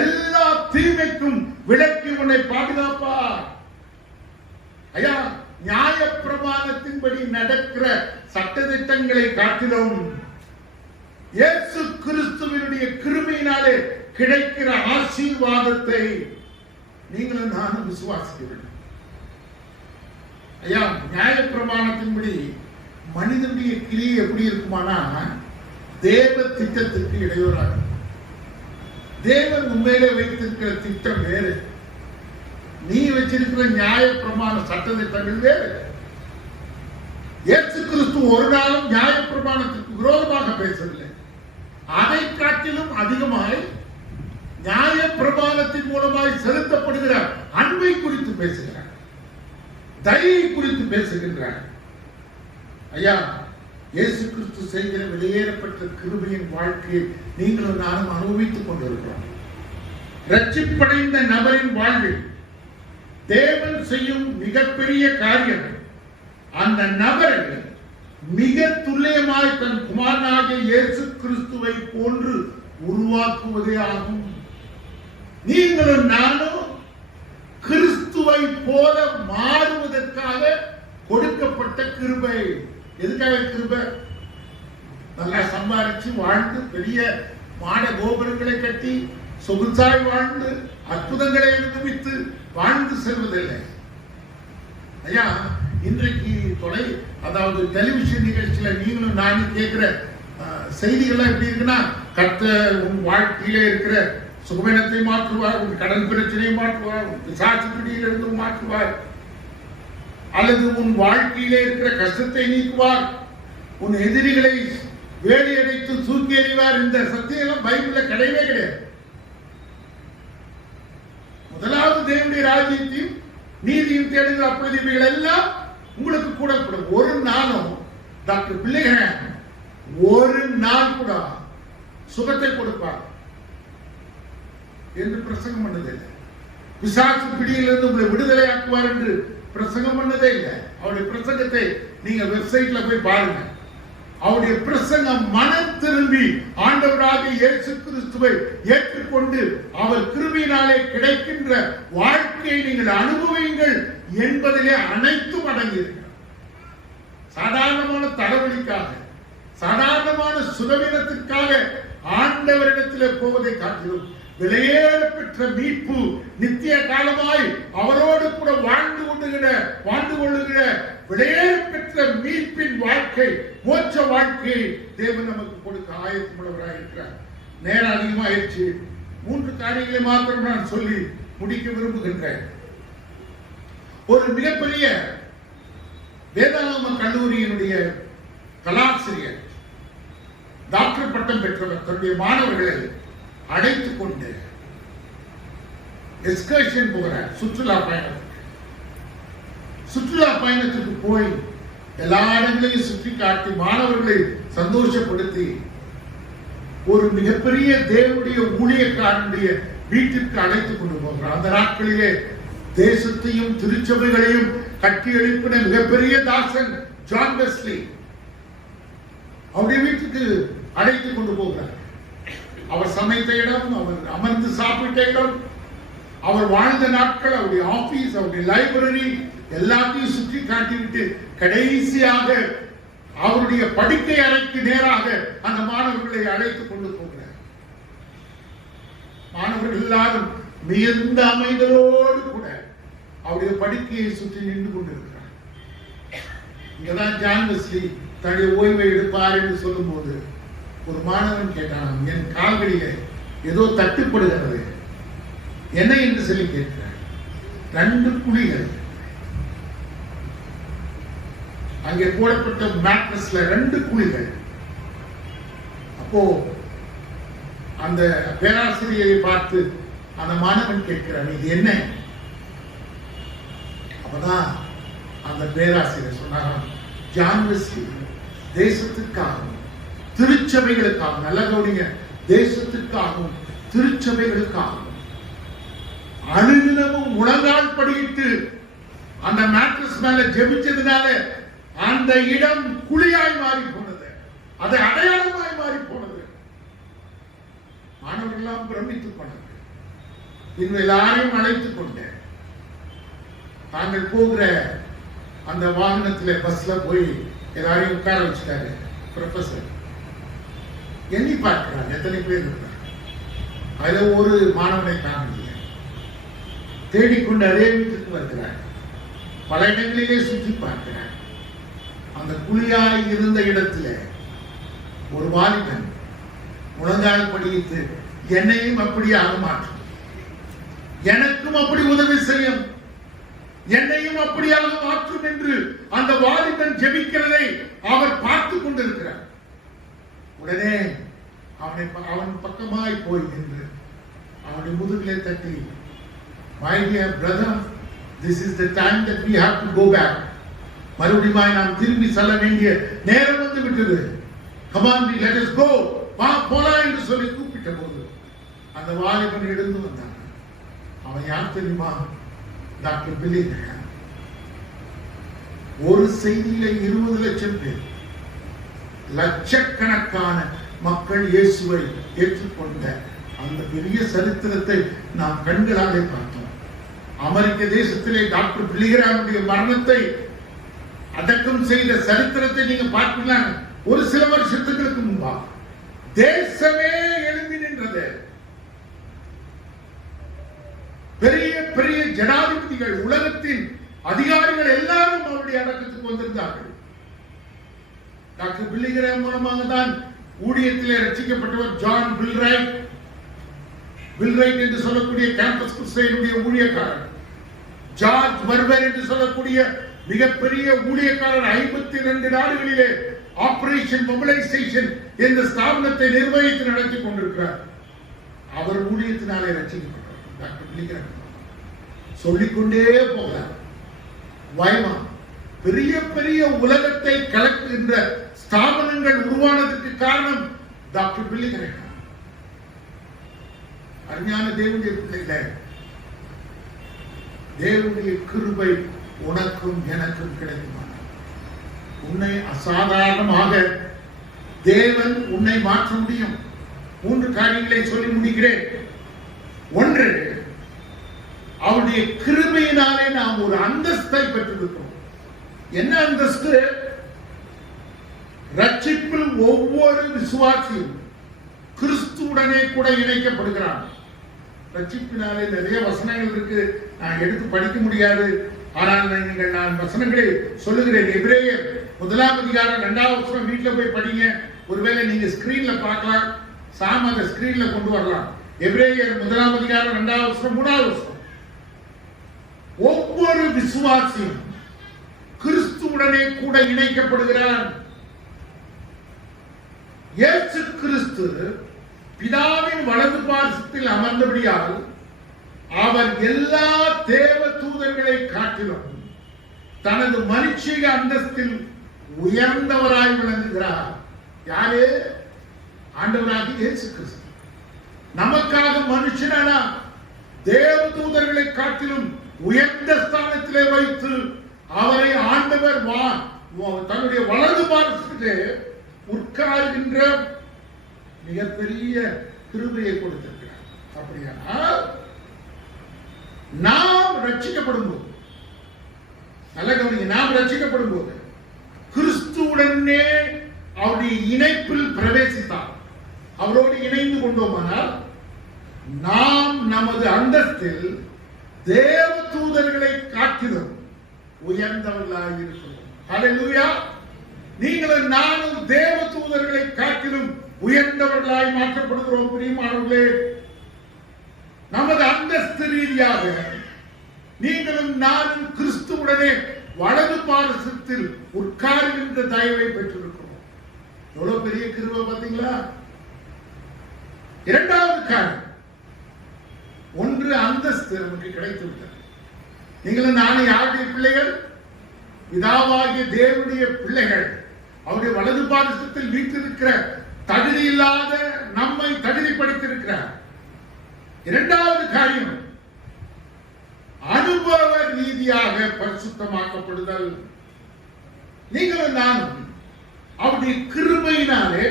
எல்லா தீமைக்கும் விலக்கி உன்னை பாதுகாப்பார். ஐயா, நியாய பிரமாணத்தின்படி நடக்கிற சட்டதிட்டங்களை காட்டிலும் இயேசு கிறிஸ்துவினுடைய கிருபையினாலே கிடைக்கிற ஆசீர்வாதத்தை நீங்களும் நானும் விசுவாசிக்க வேண்டும். ஐயா, நியாய பிரமாணத்தின்படி மனிதனுடைய கிரியை எப்படி இருக்குமானா தேவ திட்டத்திற்கு இடையூறாக. தேவன் உண்மையிலே வைத்திருக்கிற திட்டம் வேறு, நீ வச்சிருக்கிற நியாய பிரமாண சட்டத்திட்டங்கள் வேறு. இயேசு கிறிஸ்து ஒரு நாளும் நியாய பிரமாணத்திற்கு விரோதமாக பேசவில்லை. அதை காட்டிலும் அதிகமாய் நியாய பிரமாணத்தின் மூலமாய் செலுத்தப்படுகிற அன்பை குறித்து பேசுகிறார், தயவை குறித்து பேசுகின்றார். ஐயா, இயேசு கிறிஸ்து செய்கிற வெளியேறப்பட்ட கிருபையின் வாழ்க்கையை நீங்களும் நானும் அனுபவித்துக் கொண்டிருக்கிறோம். ரட்சிப்படைந்த நபரின் வாழ்வில் தேவன் செய்யும் மிகப்பெரிய காரியம் அந்த நபரை மிக துல்லியமாய் தன் குமாரனாகிய இயேசு கிறிஸ்துவை போன்று உருவாக்குவதே ஆகும். நீங்களும் நானும் கிறிஸ்துவை போல மாறுவதற்காக கொடுக்கப்பட்ட கிருபை. எதுக்காக கிருபை? நல்லா சம்பாதிச்சு வாழ்ந்து பெரிய மாட கோபுரங்களை கட்டி சொகுசாய் வாழ்ந்து அற்புதங்களை அனுபவித்து வாழ்ந்து செல்வதில்லை. ஐயா, இன்றைக்கு அதாவது டெலிவிஷன் நிகழ்ச்சியில நீங்களும் நானும் கேட்கிற செய்திகள்லாம் எப்படி இருக்குன்னா, கர்த்தர் உன் வாழ்க்கையிலே இருக்கிற சுகவீனத்தை மாற்றுவார், உன் கடன் பிரச்சனையை மாற்றுவார், உன் பிசாசு பிடியிலிருந்து மாற்றுவார், அல்லது உன் வாழ்க்கையிலே இருக்கிற கஷ்டத்தை நீக்குவார், உன் எதிரிகளை வேலி அடைத்து தூக்கி எறிவார். இந்த சத்தியம் பைபிள்ல கிடையவே கிடையாது. முதலாவது தேவனுடைய ராஜ்யத்தையும் நீதியும் தேடுகிற அப்பொழுது இவைகள் எல்லாம் உங்களுக்கு கூட கூடும். ஒரு நாளும் டாக்டர் பிள்ளைகள் ஒரு நாள் கூட சுகத்தை கொடுப்பார் என்று பிரசங்கம் பண்ணதில்லை. பிசாசு பிடியிலிருந்து உங்களை விடுதலையாக்குவார் என்று பிரசங்கம் பண்ணதே இல்லை. அவருடைய பிரசங்கத்தை நீங்க வெப்சைட்ல போய் பாருங்க. அவருடைய பிரசங்கம் மனம் திரும்பி ஆண்டவராகிய இயேசு கிறிஸ்துவை ஏற்றுக்கொண்டு அவர் கிருபையினாலே கிடைக்கின்ற வாழ்க்கையை நீங்கள் அனுபவியுங்கள் என்பதிலே அனைத்தும் அடங்கியிருக்கிறது. சாதாரணமான தலைவலிக்காக, சாதாரணமான சுகவீனத்திற்காக ஆண்டவரிடத்திலே போவதை காட்டிலும் விலையேற பெற்ற மீட்பு, நித்திய காலமாய் அவரோடு கூட வாழ்ந்து கொள்ளுகிற விலையேற பெற்ற மீட்பின் வாழ்க்கை, மோட்ச வாழ்க்கையை தேவன் நமக்கு கொடுக்க ஆயத்தமுள்ளவராக இருக்கிறார். நேரம் அதிகமாயிருச்சு. 3 காரியங்களை மாத்திரம் நான் சொல்லி முடிக்க விரும்புகின்றேன். ஒரு மிகப்பெரிய வேதாகம கல்லூரியினுடைய கலாசிரியர், டாக்டர் பட்டம் பெற்றவர், தன்னுடைய மாணவர்களை அழைத்துக் கொண்டு எக்ஸ்கர்ஷன் போகிறார். சுற்றுலா பயணத்துக்கு போய் எல்லா இடங்களையும் சுற்றி காட்டி மாணவர்களை சந்தோஷப்படுத்தி ஒரு மிகப்பெரிய தேவனுடைய ஊழியக்காரனுடைய வீட்டிற்கு அழைத்துக் கொண்டு போகிறார். அந்த நாட்களிலே தேசத்தையும் திருச்சபைகளையும் கட்டி எழுப்பின மிகப்பெரிய தாசன் ஜான் வெஸ்லி அவருடைய வீட்டுக்கு அழைத்துக் கொண்டு போகிறார். அவர் சமைத்த இடம், அவர் அமர்ந்து சாப்பிட்ட இடம், அவர் வாழ்ந்த நாட்கள், அவருடைய ஆபீஸ், அவருடைய லைப்ரரி எல்லாத்தையும் சுற்றி காட்டிவிட்டு கடைசியாக அவருடைய படுக்கை அறைக்கு நேராக அந்த மாணவர்களை அழைத்துக் கொண்டு போகிறார். மாணவர்கள் எல்லாரும் மிகுந்த அமைதலோடு கூட அவருடைய படுக்கையை சுற்றி நின்று கொண்டிருக்கிறார். இங்கதான் ஜான் வெஸ்லி தன்னுடைய ஓய்வை எடுப்பார் என்று சொல்லும் போது ஒரு மாணவன் கேட்டான், என் கால்களிலே ஏதோ தட்டுப்படுகிறது என்ன என்று சொல்லி கேட்கிறார். 2 குழிகள் அங்கே போடப்பட்ட மேட்ரஸ்ல 2 குழிகள். அப்போ அந்த பேராசிரியரை பார்த்து அந்த மாணவன் கேட்கிறான், இது என்ன? அப்பதான் அந்த பேராசிரியர் சொன்னாராம், ஜான் வெஸ்லி தேசத்துக்காகவும் திருச்சபைகளுக்காகவும், நல்ல கவனிங்க, தேசத்துக்காகவும் திருச்சபைகளுக்காகவும் அனுதினமும் முழங்கால் படியிட்டு அந்த மேட்ரஸ் மேல ஜெபிச்சதுனால அந்த இடம் குழியாய் மாறி போனது, அது அடையாளமாய் மாறி போனது. மாணவர்கள் எல்லாம் பிரமித்துக் கொண்டார்கள். இன்னும் எல்லாரையும் அழைத்துக் கொண்டேன். தாங்கள் போகிற அந்த வாகனத்திலே பஸ்ல போய் எல்லாரையும் உட்கார வச்சுட்டாரு. ப்ரொஃபசர் எண்ணி பார்க்கிறார் எத்தனை பேர் இருக்கிறார். அதுல ஒரு மாணவனை காணவில்லை. தேடிக்கொண்டு அதே வீட்டுக்கு வருகிறார். பல இடங்களிலே சுற்றி பார்க்கிறார். அந்த குழியாய் இருந்த இடத்துல ஒரு வாலிபன் முழங்கால் படியிட்டு என்னையும் அப்படியாக மாற்றும், எனக்கும் அப்படி உதவி செய்யும், என்னையும் அப்படியாக மாற்றும் என்று அந்த வாலிபன் ஜெபிக்கிறதை அவர் பார்த்து கொண்டிருக்கிறார். உடனே அவன் பக்கமாய் போய் நின்று அவனுடைய முதுகிலே தட்டி, my dear brother, this is the time that we have to go back. மறுபடியும் நாம் திரும்பி செல்ல வேண்டிய நேரம் வந்து விட்டது. Come on, let us go. வா போலாம் என்று சொல்லி கூப்பிட்ட போது அந்த வாலிபன் எழுந்து வந்தான். அவன் யார் தெரியுமா? டாக்டர் பில்லி கிரஹாம். ஒரு செய்தியில 20 லட்சம் பேர், லட்சக்கணக்கான மக்கள் இயேசுவை ஏற்றுக்கொண்ட அந்த பெரிய சரித்திரத்தை நாம் கண்களாலே பார்த்தோம். அமெரிக்க தேசத்திலே டாக்டர் பில்லி கிரஹாமுடைய மரணத்தை அடக்கம் செய்த சரித்திரத்தை நீங்க பார்ப்பீங்களா? ஒரு சில வருஷத்துக்கு முன்பா தேசமே எழும்பி நின்றது. பெரிய பெரிய ஜனாதிபதிகள், உலகத்தின் அதிகாரிகள் எல்லாரும் அவருடைய அடக்கத்துக்கு வந்திருந்தார்கள். டாக்டர் பில்லி கிரஹாம் மூலமாக தான் ஊழியத்திலே ரட்சிக்கப்பட்டவர் ஜான் பில்ரைட். பில்ரைட் என்று சொல்லக்கூடிய கேம்பஸ் கிறிஸ்டியனுடைய ஊழியக்காரர். ஜார்ஜ் வர்வர் என்று சொல்லக்கூடிய மிகப்பெரிய ஊழியக்காரர் 52 நாடுகளிலே ஆபரேஷன் மொபிலைசேஷன் என்ற ஸ்தாபனத்தை நிர்வகித்து நடத்தி கொண்டிருக்கிறார். அவர் ஊழியத்தினாலே ரட்சிக்கப்பட்டார் டாக்டர் பில்லி கிரஹாம். சொல்லிக்கொண்டே போகிறார். வயமா பெரிய பெரிய உலகத்தை கலக்குகின்ற ஸ்தாபனங்கள் உருவானதற்கு காரணம் டாக்டர் பில்லி கிரஹாம். அருமையான தேவனுடைய பிள்ளைகளே, தேவனுடைய கிருபை உனக்கும் எனக்கும் கிடைக்குமா? உன்னை அசாதாரணமாக தேவன் உன்னை மாற்ற முடியும். 3 காரியங்களை சொல்லி முடிக்கிறேன். ஒன்று, அவருடைய கிருபையினாலே நாம் ஒரு அந்தஸ்தை பெற்றிருக்கிறோம். என்ன அந்தஸ்து? ரட்சிப்பில் ஒவ்வொரு விசுவாசியும் கிறிஸ்துவுடனே கூட இணைக்கப்படுகிறான். ரட்சிப்பினாலே நிறைய வசனங்கள் இருக்கு, நான் எடுத்து படிக்க முடியாது. ஆனால் நான் வசனங்களை சொல்லுகிறேன். எபிரேயர் 1ஆம் அதிகாரம் 2ஆவது வசனம் வீட்டில் போய் படிங்க. ஒருவேளை நீங்க ஸ்கிரீன்ல பார்க்கலாம், சாம் அந்த ஸ்கிரீன்ல கொண்டு வரலாம். எபிரேயர் 1ஆம் அதிகாரம் 2ஆவது வசனம் 3ஆவது வசனம். ஒவ்வொரு விசுவாசியும் கிறிஸ்துவுடனே கூட இணைக்கப்படுகிறான். இயேசு கிறிஸ்து பிதாவின் வலது பார்சத்தில் அமர்ந்தபடியால் அவர் எல்லா தேவ தூதர்களை காட்டிலும் தனது மனுஷிக அந்தஸ்தில் உயர்ந்தவராய் விளங்குகிறார். யாரு? ஆண்டவராகிய இயேசு கிறிஸ்து. நமக்காக மனுஷனானா தேவ தூதர்களை காட்டிலும் உயர்ந்த ஸ்தானத்திலே வைத்து அவரை ஆண்டவர் தன்னுடைய வலது பார்சத்திலே உட்கார்கின்ற மிகப்பெரிய கிருபையை கொடுத்திருக்கிறார். அப்படியானால் நாம் ரட்சிக்கப்படும் போது, நல்ல கவனிங்க, நாம் ரட்சிக்கப்படும் போது கிறிஸ்துவுடனே அவருடைய இணைப்பில் பிரவேசித்தார், அவரோடு இணைந்து கொண்டோமானால் நாம் நமது அந்தஸ்தில் தேவ தூதர்களை காட்டிலும் உயர்ந்தவர்களாக இருக்கிறோம். ஹல்லேலூயா! நீங்களும் நானும் தேவ தூதர்களை காட்டிலும் உயர்ந்தவர்களாய் மாற்றப்படுகிறோம். பிரியமானவர்களே, நமது அந்தஸ்து ரீதியாக நீங்களும் நானும் கிறிஸ்துவுடனே வலது பார்சத்தில் உட்கார்கின்ற தயவை பெற்றிருக்கிறோம். எவ்வளவு பெரிய கிருபை பார்த்தீங்களா? இரண்டாவது காரணம், ஒன்று அந்தஸ்து நமக்கு கிடைத்துவிட்டது. நீங்களும் நானும் யாருடைய பிள்ளைகள்? பிதாவாகிய தேவனுடைய பிள்ளைகள். அவருடைய வலது பார்சத்தில் வீற்றிருக்கிற தகுதி இல்லாத நம்மை தகுதிப்படுத்தியிருக்கிறார். இரண்டாவது காரியம், அனுபவ ரீதியாக பரிசுத்தமாக்கப்படுதல். நீங்களும் நானும் அவருடைய கிருபையினாலே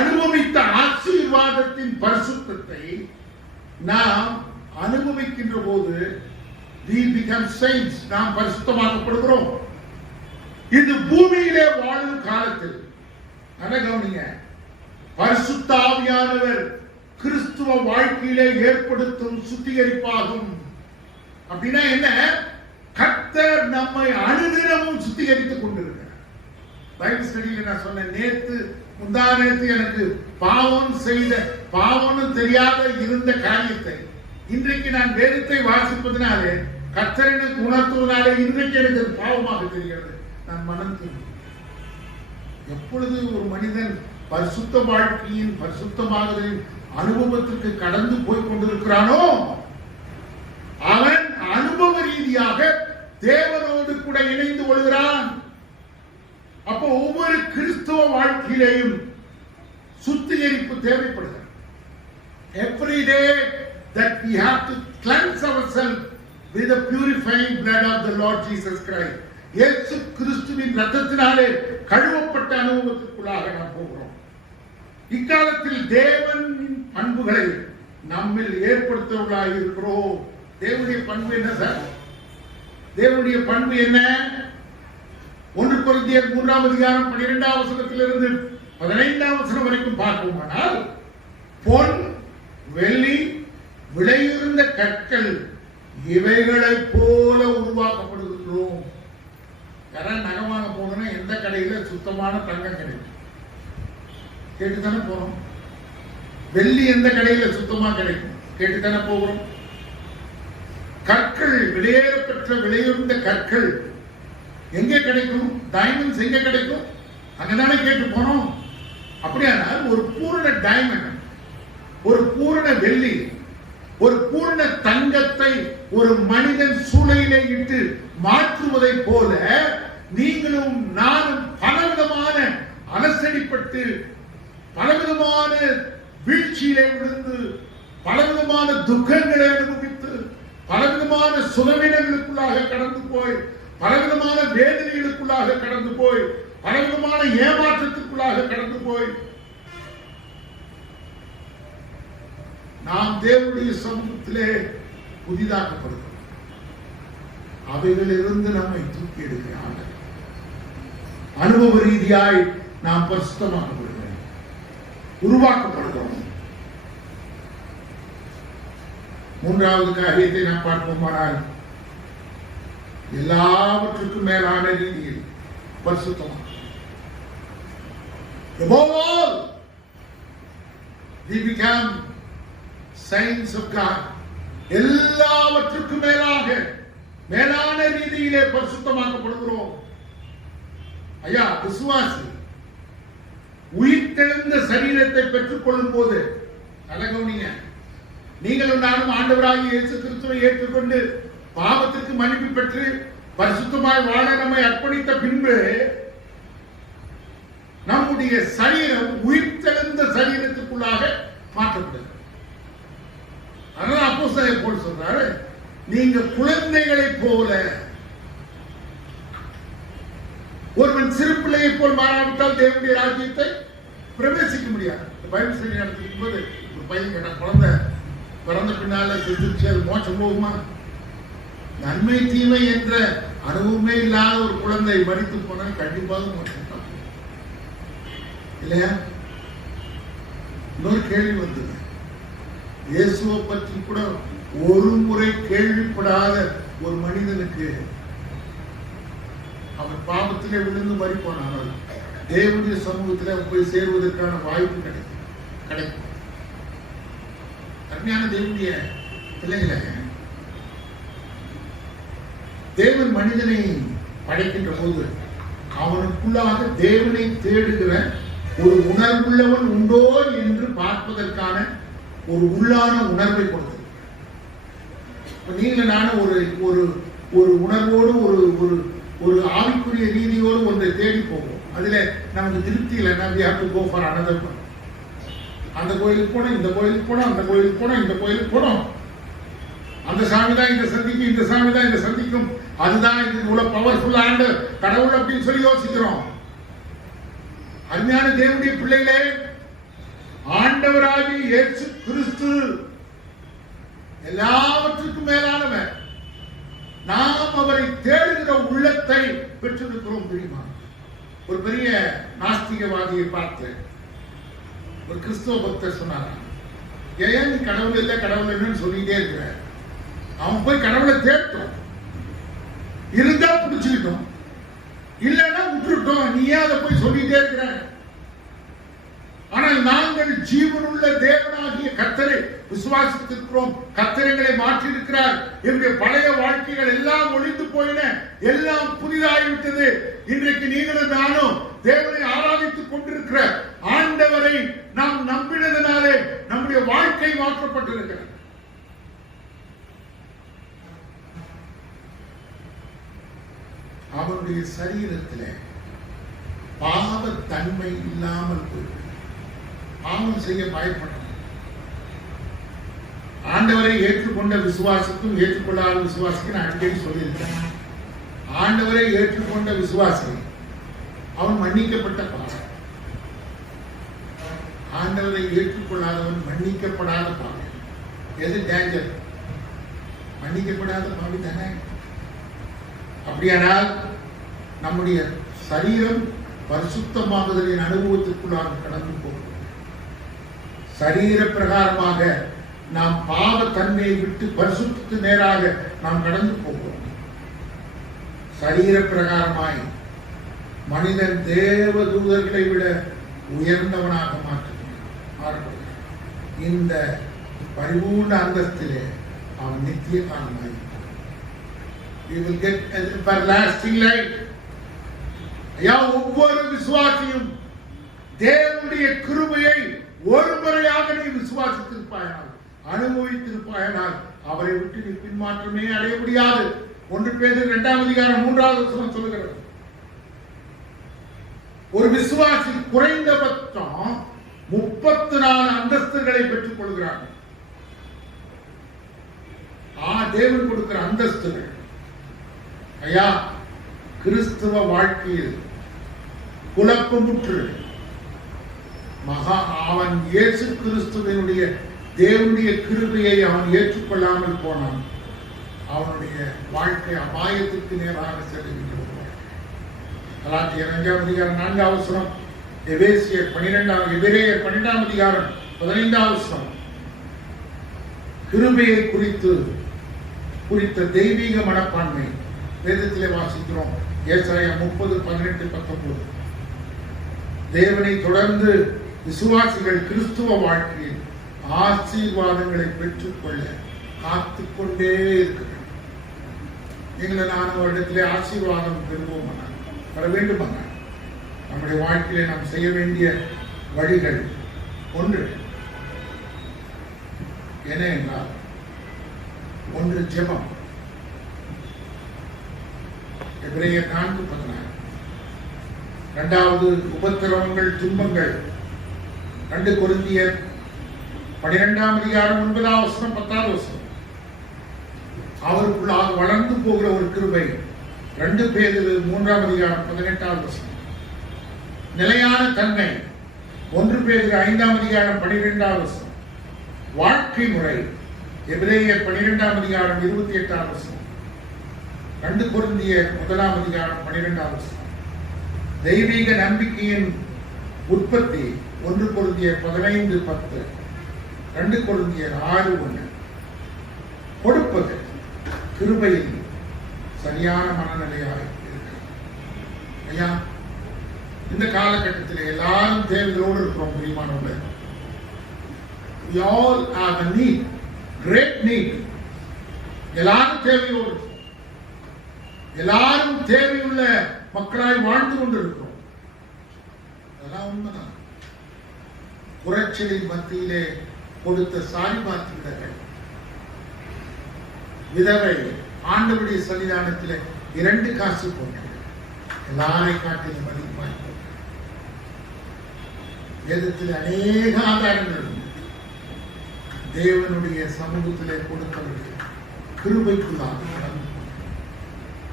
அனுபவித்த ஆசீர்வாதத்தின் பரிசுத்தத்தை நாம் அனுபவிக்கின்ற போது we become saints, நாம் பரிசுத்தமாக்கப்படுகிறோம். இது பூமியிலே வாழும் காலத்தில், நல்ல கவனிங்க, பரிசுத்த ஆவியானவர் கிறிஸ்துவ வாழ்க்கையிலே ஏற்படுத்தும் சுத்திகரிப்பாகும். அப்படின்னா என்ன? கர்த்தர் நம்மை அனுதினமும் சுத்திகரித்துக் கொண்டிருக்கிறார். பைபிள் ஸ்டடியில் நான் சொன்னேன், நேத்து முந்தா நேத்து எனக்கு பாவம்னு தெரியாத இருந்த காரியத்தை இன்றைக்கு நான் வேதத்தை வாசிப்பதனாலே, கர்த்தர் எனக்கு உணர்த்துவதனாலே இன்றைக்கு எனக்கு பாவமாக தெரிகிறது. நான் மனம் திரும்பி, எப்பொழுது ஒரு மனிதன் பரிசுத்த வாழ்க்கையின் பரிசுத்தமாகுதலின் அனுபவத்திற்கு கடந்து போய் கொண்டிருக்கிறானோ, அவன் அனுபவ ரீதியாக தேவனோடு கூட இணைந்து கொள்கிறான். அப்போ ஒவ்வொரு கிறிஸ்தவ வாழ்க்கையிலேயும் சுத்திகரிப்பு தேவைப்படுகிறது. Every day that we have to cleanse ourselves with the purifying blood of the Lord Jesus Christ. இயேசு கிறிஸ்துவின் இரத்தத்தினாலே கழுவப்பட்ட அனுபவத்திற்குள்ளாக நாம் போகிறோம். இக்காலத்தில் தேவனின் பண்புகளை நம்மில் ஏற்படுத்தவர்களாக இருக்கிறோம். தேவனுடைய பண்பு என்ன சார்? தேவனுடைய பண்பு என்ன? 1 கொரிந்தியர் 3ஆம் அதிகாரம் 12ஆம் வசனத்திலிருந்து 15ஆம் வசனம் வரைக்கும் பார்ப்போமானால், பொன், வெள்ளி, விலையுயர்ந்த கற்கள் இவைகளைப் போல உருவாக்கப்படுகின்றோம். யாராவது நகை வாங்க போனா எந்த கடையில சுத்தமான தங்கம் கிடைக்கும்? கேட்டுத்தானே போறோம். வெள்ளி எந்த கடையில சுத்தமா கிடைக்கும்? கேட்டுத்தானே போகிறோம். கற்கள், விலையேறப்பெற்ற விலையுயர்ந்த கற்கள் எங்கே கிடைக்கும்? டைமண்ட்ஸ் எங்க கிடைக்கும்? அங்கதானே கேட்டு போனோம். அப்படியானால் ஒரு பூரண டைமண்ட், ஒரு பூரண வெள்ளி, ஒரு பூரண தங்கத்தை ஒரு மனிதன் சூளையிலே இட்டு மாற்றுவதை போல நீங்களும் நானும் பலவிதமான அலசடிப்பட்டு, பலவிதமான வீழ்ச்சியிலே விழுந்து, பலவிதமான துக்கங்களை அனுபவித்து, பலவிதமான சுகவீனங்களுக்குள்ளாக கடந்து போய், பலவிதமான வேதனைகளுக்குள்ளாக கடந்து போய், பலவிதமான ஏமாற்றத்திற்குள்ளாக கடந்து போய், நாம் தேவனுடைய சமூகத்திலே புதிதாக்கப்படுகிறோம். அவைகளிலிருந்து நம்மை தூக்கி எடுக்கிறாங்க. அனுபவ ரீதியாய் நாம் பரிசுத்தமாக்கப்படுகிறோம், உருவாக்கப்படுகிறோம். மூன்றாவது காரியத்தை நாம் பார்ப்போமானால், எல்லாவற்றுக்கும் மேலான ரீதியில் பரிசுத்தமாக we become saints of God. எல்லாவற்றுக்கும் மேலாக மேலான ரீதியிலே பரிசுத்தமாக்கப்படுகிறோம். ஐயா, விசுவாசி உயிர்த்தெழுந்த சரீரத்தை பெற்றுக் கொள்ளும் போது, அழகவனிங்க, நீங்களும் நானும் ஆண்டவராகிய இயேசு கிறிஸ்துவை ஏற்றுக்கொண்டு பாவத்திற்கு மன்னிப்பு பெற்று பரிசுத்தமாய் வாழ நம்மை அர்ப்பணித்த பின்பு நம்முடைய சரீரம் உயிர்த்தெழுந்த சரீரத்துக்குள்ளாக மாற்றப்படுகிறது. அதனால அப்போஸ்தலன் பவுல் சொல்றாரு, நீங்க குழந்தைகளை போல, ஒருவன் சிறு பிள்ளையை போல் மாறாவிட்டால் தேவனுடைய ராஜ்யத்தை பிரவேசிக்க முடியாது. பைபிள் ஸ்டடி நடத்திக்கும் போது ஒரு பையன் கேட்ட, குழந்தை பிறந்த பின்னால செத்துச்சு, அது மோட்சம் போகுமா? நன்மை தீமை என்ற அனுபவமே இல்லாத ஒரு குழந்தை மரித்து போனால் கண்டிப்பாக மோட்சம் இல்லையா? இன்னொரு கேள்வி வந்தது, இயேசுவை பற்றி கூட ஒரு முறை கேள்விப்படாத ஒரு மனிதனுக்கு அவன் பாவத்திலே விழுந்து மரிப்பானால் தேவனுடைய சமூகத்தில் போய் சேருவதற்கான வாய்ப்பு கிடைக்கும். அருமையான தேவனுடைய பிள்ளைகளை, தேவன் மனிதனை படைக்கின்ற போது அவனுக்குள்ளாக தேவனை தேடுகிற ஒரு உணர்வுள்ளவன் உண்டோ என்று பார்ப்பதற்கான ஒரு உள்ளான உணர்வை கொடுத்தது. நீங்க நானும் ஒரு உணர்வோடு ஒரு ஆவிக்குரிய ரீதியோடு ஒன்றை தேடி போவோம். அதுல நமக்கு திருப்தி இல்லைன்னா we have to go for another one. அந்த கோயிலுக்கு போனோம், இந்த கோயிலுக்கு போனோம், அந்த கோயிலுக்கு போனோம், இந்த கோயிலுக்கு போனோம், அந்த சாமி தான் இந்த சந்திக்கும், இந்த சாமி தான் இந்த சந்திக்கும், அதுதான் இது இவ்வளவு பவர்ஃபுல் ஆண்டு கடவுள் அப்படின்னு சொல்லி யோசிக்கிறோம். அருமையான தேவனுடைய பிள்ளைகளே, ஆண்டவராகிய இயேசு கிறிஸ்து எல்லாவற்றுக்கும் மேலானவர். நாம் அவரை தேடுகிற உள்ளத்தை பெற்றிருக்கிறோம். தெரியுமா? ஒரு பெரிய நாஸ்திகவாதியை பார்த்து ஒரு கிறிஸ்தவ பக்தர் சொன்னார், ஏன் நீ கடவுள் இல்லை கடவுள் இல்லைன்னு சொல்லிட்டே இருக்கிற? அவன் போய் கடவுளை தேட்டோம், இருந்தா பிடிச்சுக்கிட்டோம், இல்லைன்னா விட்டுட்டோம், நீ ஏன் அதை போய் சொல்லிட்டே இருக்கிற? ஆனால் நாங்கள் ஜீவனுள்ள தேவனாகிய கர்த்தரை விசுவாசித்திருக்கிறோம். கர்த்தர் எங்களை மாற்றி இருக்கிறார். என்னுடைய பழைய வாழ்க்கைகள் எல்லாம் ஒழிந்து போயின, எல்லாம் புதிதாகிவிட்டது. இன்றைக்கு நீங்களும் நானும் தேவனை ஆராதித்துக் கொண்டிருக்கிற ஆண்டவரை நாம் நம்பினதனாலே நம்முடைய வாழ்க்கை மாற்றப்பட்டிருக்கிறது. அவருடைய சரீரத்தில் பாவத்தன்மை இல்லாமல் போய் பாவம் செய்ய பயப்படும். ஆண்டவரை ஏற்றுக்கொண்ட விசுவாசிக்கும் ஏற்றுக்கொள்ளாத விசுவாசிக்கும் நான் அடிக்கடி சொல்லியிருக்கேன். ஆண்டவரை ஏற்றுக்கொண்ட விசுவாசி அவன் மன்னிக்கப்பட்ட பாவம், ஆண்டவரை ஏற்றுக்கொள்ளாதவன் மன்னிக்கப்படாத பாவம். எது டேஞ்சர்? மன்னிக்கப்படாத பாவி தானே. அப்படியானால் நம்முடைய சரீரம் பரிசுத்தமாகுதலின் அனுபவத்திற்குள்ளாக கடந்து போகும். சரீர பிரகாரமாக நாம் பாவ தன்மையை விட்டு பரிசுத்தத்துக்கு நேராக நாம் கடந்து போகிறோம். சரீர பிரகாரமாய் மனிதன் தேவ தூதர்களை விட உயர்ந்தவனாக மாற்றுகிறான். இந்த பரிபூர்ண அந்தஸ்திலே அவன் நித்திய காலமாய் we will get an everlasting life. ஒவ்வொரு விசுவாசியும் தேவனுடைய கிருபையை ஒரு முறையாக நீ விசுவாசித்திருப்பாயானால், அனுபவித்திருப்பாயானால் அவரை விட்டு நீ பின்மாற்றமே அடைய முடியாது. 1 பேதுரு 2ஆம் அதிகாரம் 3வது வசனம் சொல்லுகிறது, ஒரு விசுவாசி குறைந்தபட்சம் 34 அந்தஸ்துகளை பெற்றுக் கொள்கிறார்கள். தேவன் கொடுக்கிற அந்தஸ்துகள். ஐயா, கிறிஸ்தவ வாழ்க்கையில் குழப்பமுற்று அவன் இயேசு கிறிஸ்துவனுடைய தேவனுடைய கிருபையை அவன் ஏற்றுக்கொள்ளாமல் போனான். அவனுடைய வாழ்க்கை அபாயத்திற்கு நேராக செல்கின்றது. கலாத்தியர் 5ஆம் அதிகாரம் 4ஆம் வசனம், எபேசியர் 12ஆம் அதிகாரம் 15ஆம் வசனம், கிருபையை குறித்த தெய்வீக மனப்பான்மை வேதத்திலே வாசிக்கிறோம். ஏசாயா 30:18-19. தேவனை தொடர்ந்து விசுவாசிகள் கிறிஸ்துவ வாழ்க்கையில் ஆசீர்வாதங்களை பெற்றுக்கொள்ள காத்துக்கொண்டே இருக்கிறார். நீங்கள நான் ஒரு இடத்திலே ஆசீர்வாதம் பெறுவோம் வர வேண்டுமாக நம்முடைய வாழ்க்கையிலே நாம் செய்ய வேண்டிய வழிகள் ஒன்று என்ன என்றால், ஒன்று ஜெபம். எபிரேயர் 4:16. இரண்டாவது உபத்திரவங்கள், துன்பங்கள். 2 கொரிந்தியர் 12ஆம் அதிகாரம் 9ஆம் வசனம் 10ஆம் வசனம். அவருக்குள்ளாக வளர்ந்து போகிற ஒரு கிருபை. 2 பேதுரு 3ஆம் அதிகாரம் 18ஆம் வசனம். நிலையான தன்மை. 1 பேதுரு 5ஆம் அதிகாரம் 12ஆம் வசனம். வாழ்க்கை முறை. எபிரேயர் 12ஆம் அதிகாரம் 28ஆம் வசனம். 2 கொரிந்தியர் 1ஆம் அதிகாரம் 12ஆம் வசனம். தெய்வீக நம்பிக்கையின் உற்பத்தி. 1 கொரிந்தியர் 15:10. 2 கொரிந்தியர் 6:1. கொடுப்பது கிருபையில் சரியான மனநிலையாக இருக்கிறது. ஐயா, இந்த காலகட்டத்தில் எல்லாரும் தேவைகளோடு இருக்கிறோம். பிரியமானவர்களே, we all have a need, great need. எல்லாரும் தேவையோடு, எல்லாரும் தேவையுள்ள மக்களாய் வாழ்ந்து கொண்டிருக்கிறோம். அதெல்லாம் உண்மைதான். புரட்சிகளின் மத்தியிலே கொடுத்த சாரிபாத்திரர்கள் விதவை ஆண்டவருடைய சன்னிதானத்தில் 2 காசு போட்டார். எல்லாரை காட்டிலும் மதிப்பாய். வேதத்தில் அநேக ஆதாரங்கள் தேவனுடைய சமூகத்திலே கொடுத்தவர்கள் கிருபைக்குள்ளாக நடந்து.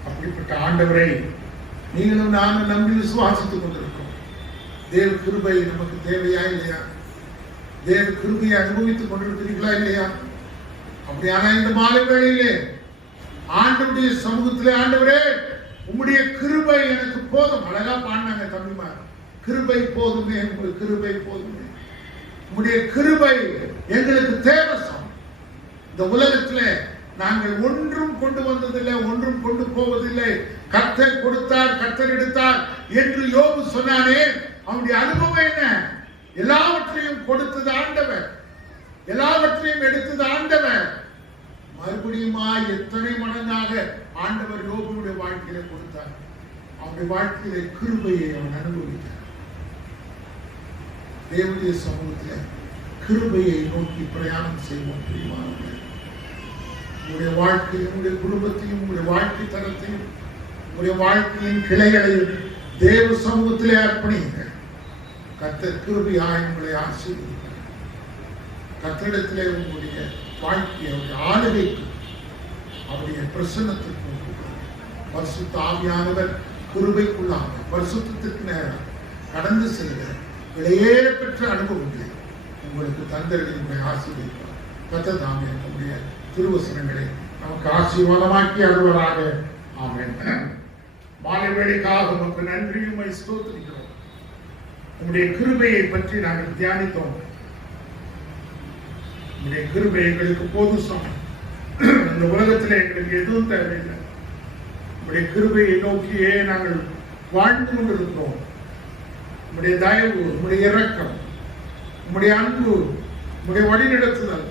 அப்படிப்பட்ட ஆண்டவரை நீங்களும் நானும் நம்பி விசுவாசித்துக் கொண்டிருக்கிறோம். தேவ கிருபை நமக்கு தேவையா இல்லையா? தேவ கிருபையை அனுபவித்துக் கொண்டிருக்கிறீர்களா இல்லையா? அப்படியான இந்த மாலை வேளையிலே ஆண்டவருடைய சமூகத்திலே, ஆண்டவரே உம்முடைய கிருபை எனக்கு போதும். அழகா பாடினாங்க தம்பிமார். கிருபை போதுமே, உங்களுக்கு கிருபை போதுமே, உம்முடைய கிருபை எங்களுக்கு தேவசம். இந்த உலகத்திலே நாங்கள் ஒன்றும் கொண்டு வந்ததில்லை, ஒன்றும் கொண்டு போவதில்லை. கர்த்தர் கொடுத்தார், கர்த்தர் எடுத்தார் என்று யோபு சொன்னானே, அவனுடைய அனுபவம் என்ன? எல்லாவற்றையும் கொடுத்தது ஆண்டவர், எல்லாவற்றையும் எடுத்தது ஆண்டவர். மறுபடியுமா எத்தனை மடங்காக ஆண்டவர் யோபுடைய வாழ்க்கையில கொடுத்தார். அவனுடைய வாழ்க்கையில கிருபையை அவன் அனுபவித்தார். தேவனுடைய சமூகத்தில் கிருபையை நோக்கி பிரயாணம் செய்வோம். பிரியமானவர்களே, உங்களுடைய வாழ்க்கையும், உங்களுடைய குடும்பத்தையும், உங்களுடைய வாழ்க்கை தரத்தையும், உங்களுடைய வாழ்க்கையின் கிளைகளையும் தேவ சமூகத்திலே அர்ப்பணியுங்கள். கர்த்தர் கிருபையாய் உங்களை ஆசீர்வதிப்பார். கர்த்தரிடத்திலே உங்களுடைய வாழ்க்கையை, அவருடைய ஆளுகைக்கு, அவருடைய பிரசன்னத்திற்கு பரிசுத்த ஆவியானவர் கிருபைக்குள்ளாக பரிசுத்தத்திற்கு நேரம் கடந்து செல்கிற விலையேற பெற்ற அனுபவங்களை உங்களுக்கு தந்தர்கள் உங்களை ஆசீர்வதிப்பார். கர்த்தர் தாமே நம்முடைய திருவசனங்களை நமக்கு ஆசீர்வாதமாக்கி அருள்வராக. ஆமென். மாலை வேளைக்காக நமக்கு நன்றியுமை ஸ்தோத்திரிக்கிறோம். உங்களுடைய கிருபையை பற்றி நாங்கள் தியானித்தோம். உங்களுடைய கிருபை எங்களுக்கு போதும். இந்த உலகத்தில் எங்களுக்கு எதுவும் தேவையில்லை. உங்களுடைய கிருபையை நோக்கியே நாங்கள் வாழ்ந்து கொண்டிருக்கிறோம். உங்களுடைய தயவு, உங்களுடைய இரக்கம், உங்களுடைய அன்பு, உங்களுடைய வழிநடத்துதல்,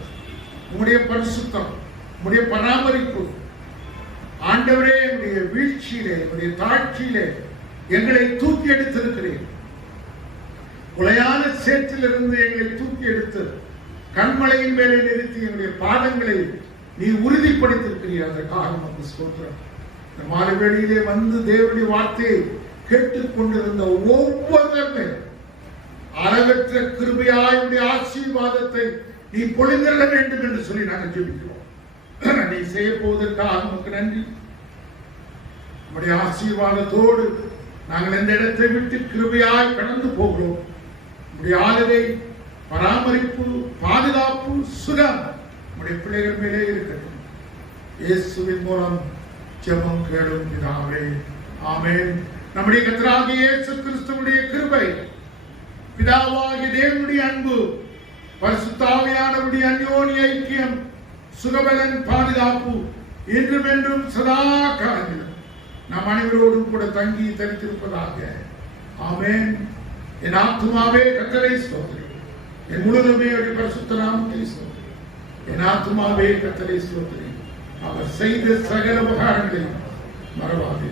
உங்களுடைய பரிசுத்தம், உங்களுடைய பராமரிப்பு, ஆண்டவரே உங்களுடைய வீழ்ச்சியிலே, உங்களுடைய தாழ்ச்சியிலே எங்களை தூக்கி எடுத்திருக்கிறேன். குலையான சேற்றிலிருந்து எங்களை தூக்கி எடுத்து கண்மலையின் மேலே நிறுத்தி எங்களுடைய பாதங்களை நீ உறுதிப்படுத்திருக்கிறீர். அதற்காக நமக்கு ஸ்தோத்திரம். இந்த மாலை வேளையிலே வந்து தேவனுடைய வார்த்தையை கேட்டுக் கொண்டிருந்த ஒவ்வொருவருமே அளவற்ற கிருபையாய் ஆசீர்வாதத்தை நீ பொழிந்திட வேண்டும் என்று சொல்லி நாங்கள் ஜெபிக்கிறோம். நீ செய்ய போவதற்காக உமக்கு நன்றி. உம்முடைய ஆசீர்வாதத்தோடு நாங்கள் இந்த இடத்தை விட்டு கிருபையாய் கடந்து போகிறோம். உம்முடைய ஆளுகை, பராமரிப்பு, பாதுகாப்பு, சுகம் உம்முடைய பிள்ளைகள் மேலே இருக்கட்டும். இயேசுவின் மூலம் ஜெபம் கேளும் பிதாவே, ஆமென். நம்முடைய கர்த்தராகிய இயேசு கிறிஸ்துவுடைய கிருபை, பிதாவாகிய தேவனுடைய அன்பு, பரிசுத்த ஆவியானவருடைய அந்யோன்ய ஐக்கியம், சுகபலன், பாதுகாப்பு இன்றும் என்றும் சதா காலங்களிலும் நம் அனைவரோடும் கூட தங்கி தரித்திருப்பதாக. ஆமென். என் ஆத்துமாவே கர்த்தரை ஸ்தோத்திரி, என் முழுதுமே அவருடைய பரிசுத்த நாமத்தை ஸ்தோத்திரி. என் ஆத்துமாவே கர்த்தரை ஸ்தோத்திரி, அவர் செய்த சகல உபகாரங்களையும் மறவாதே.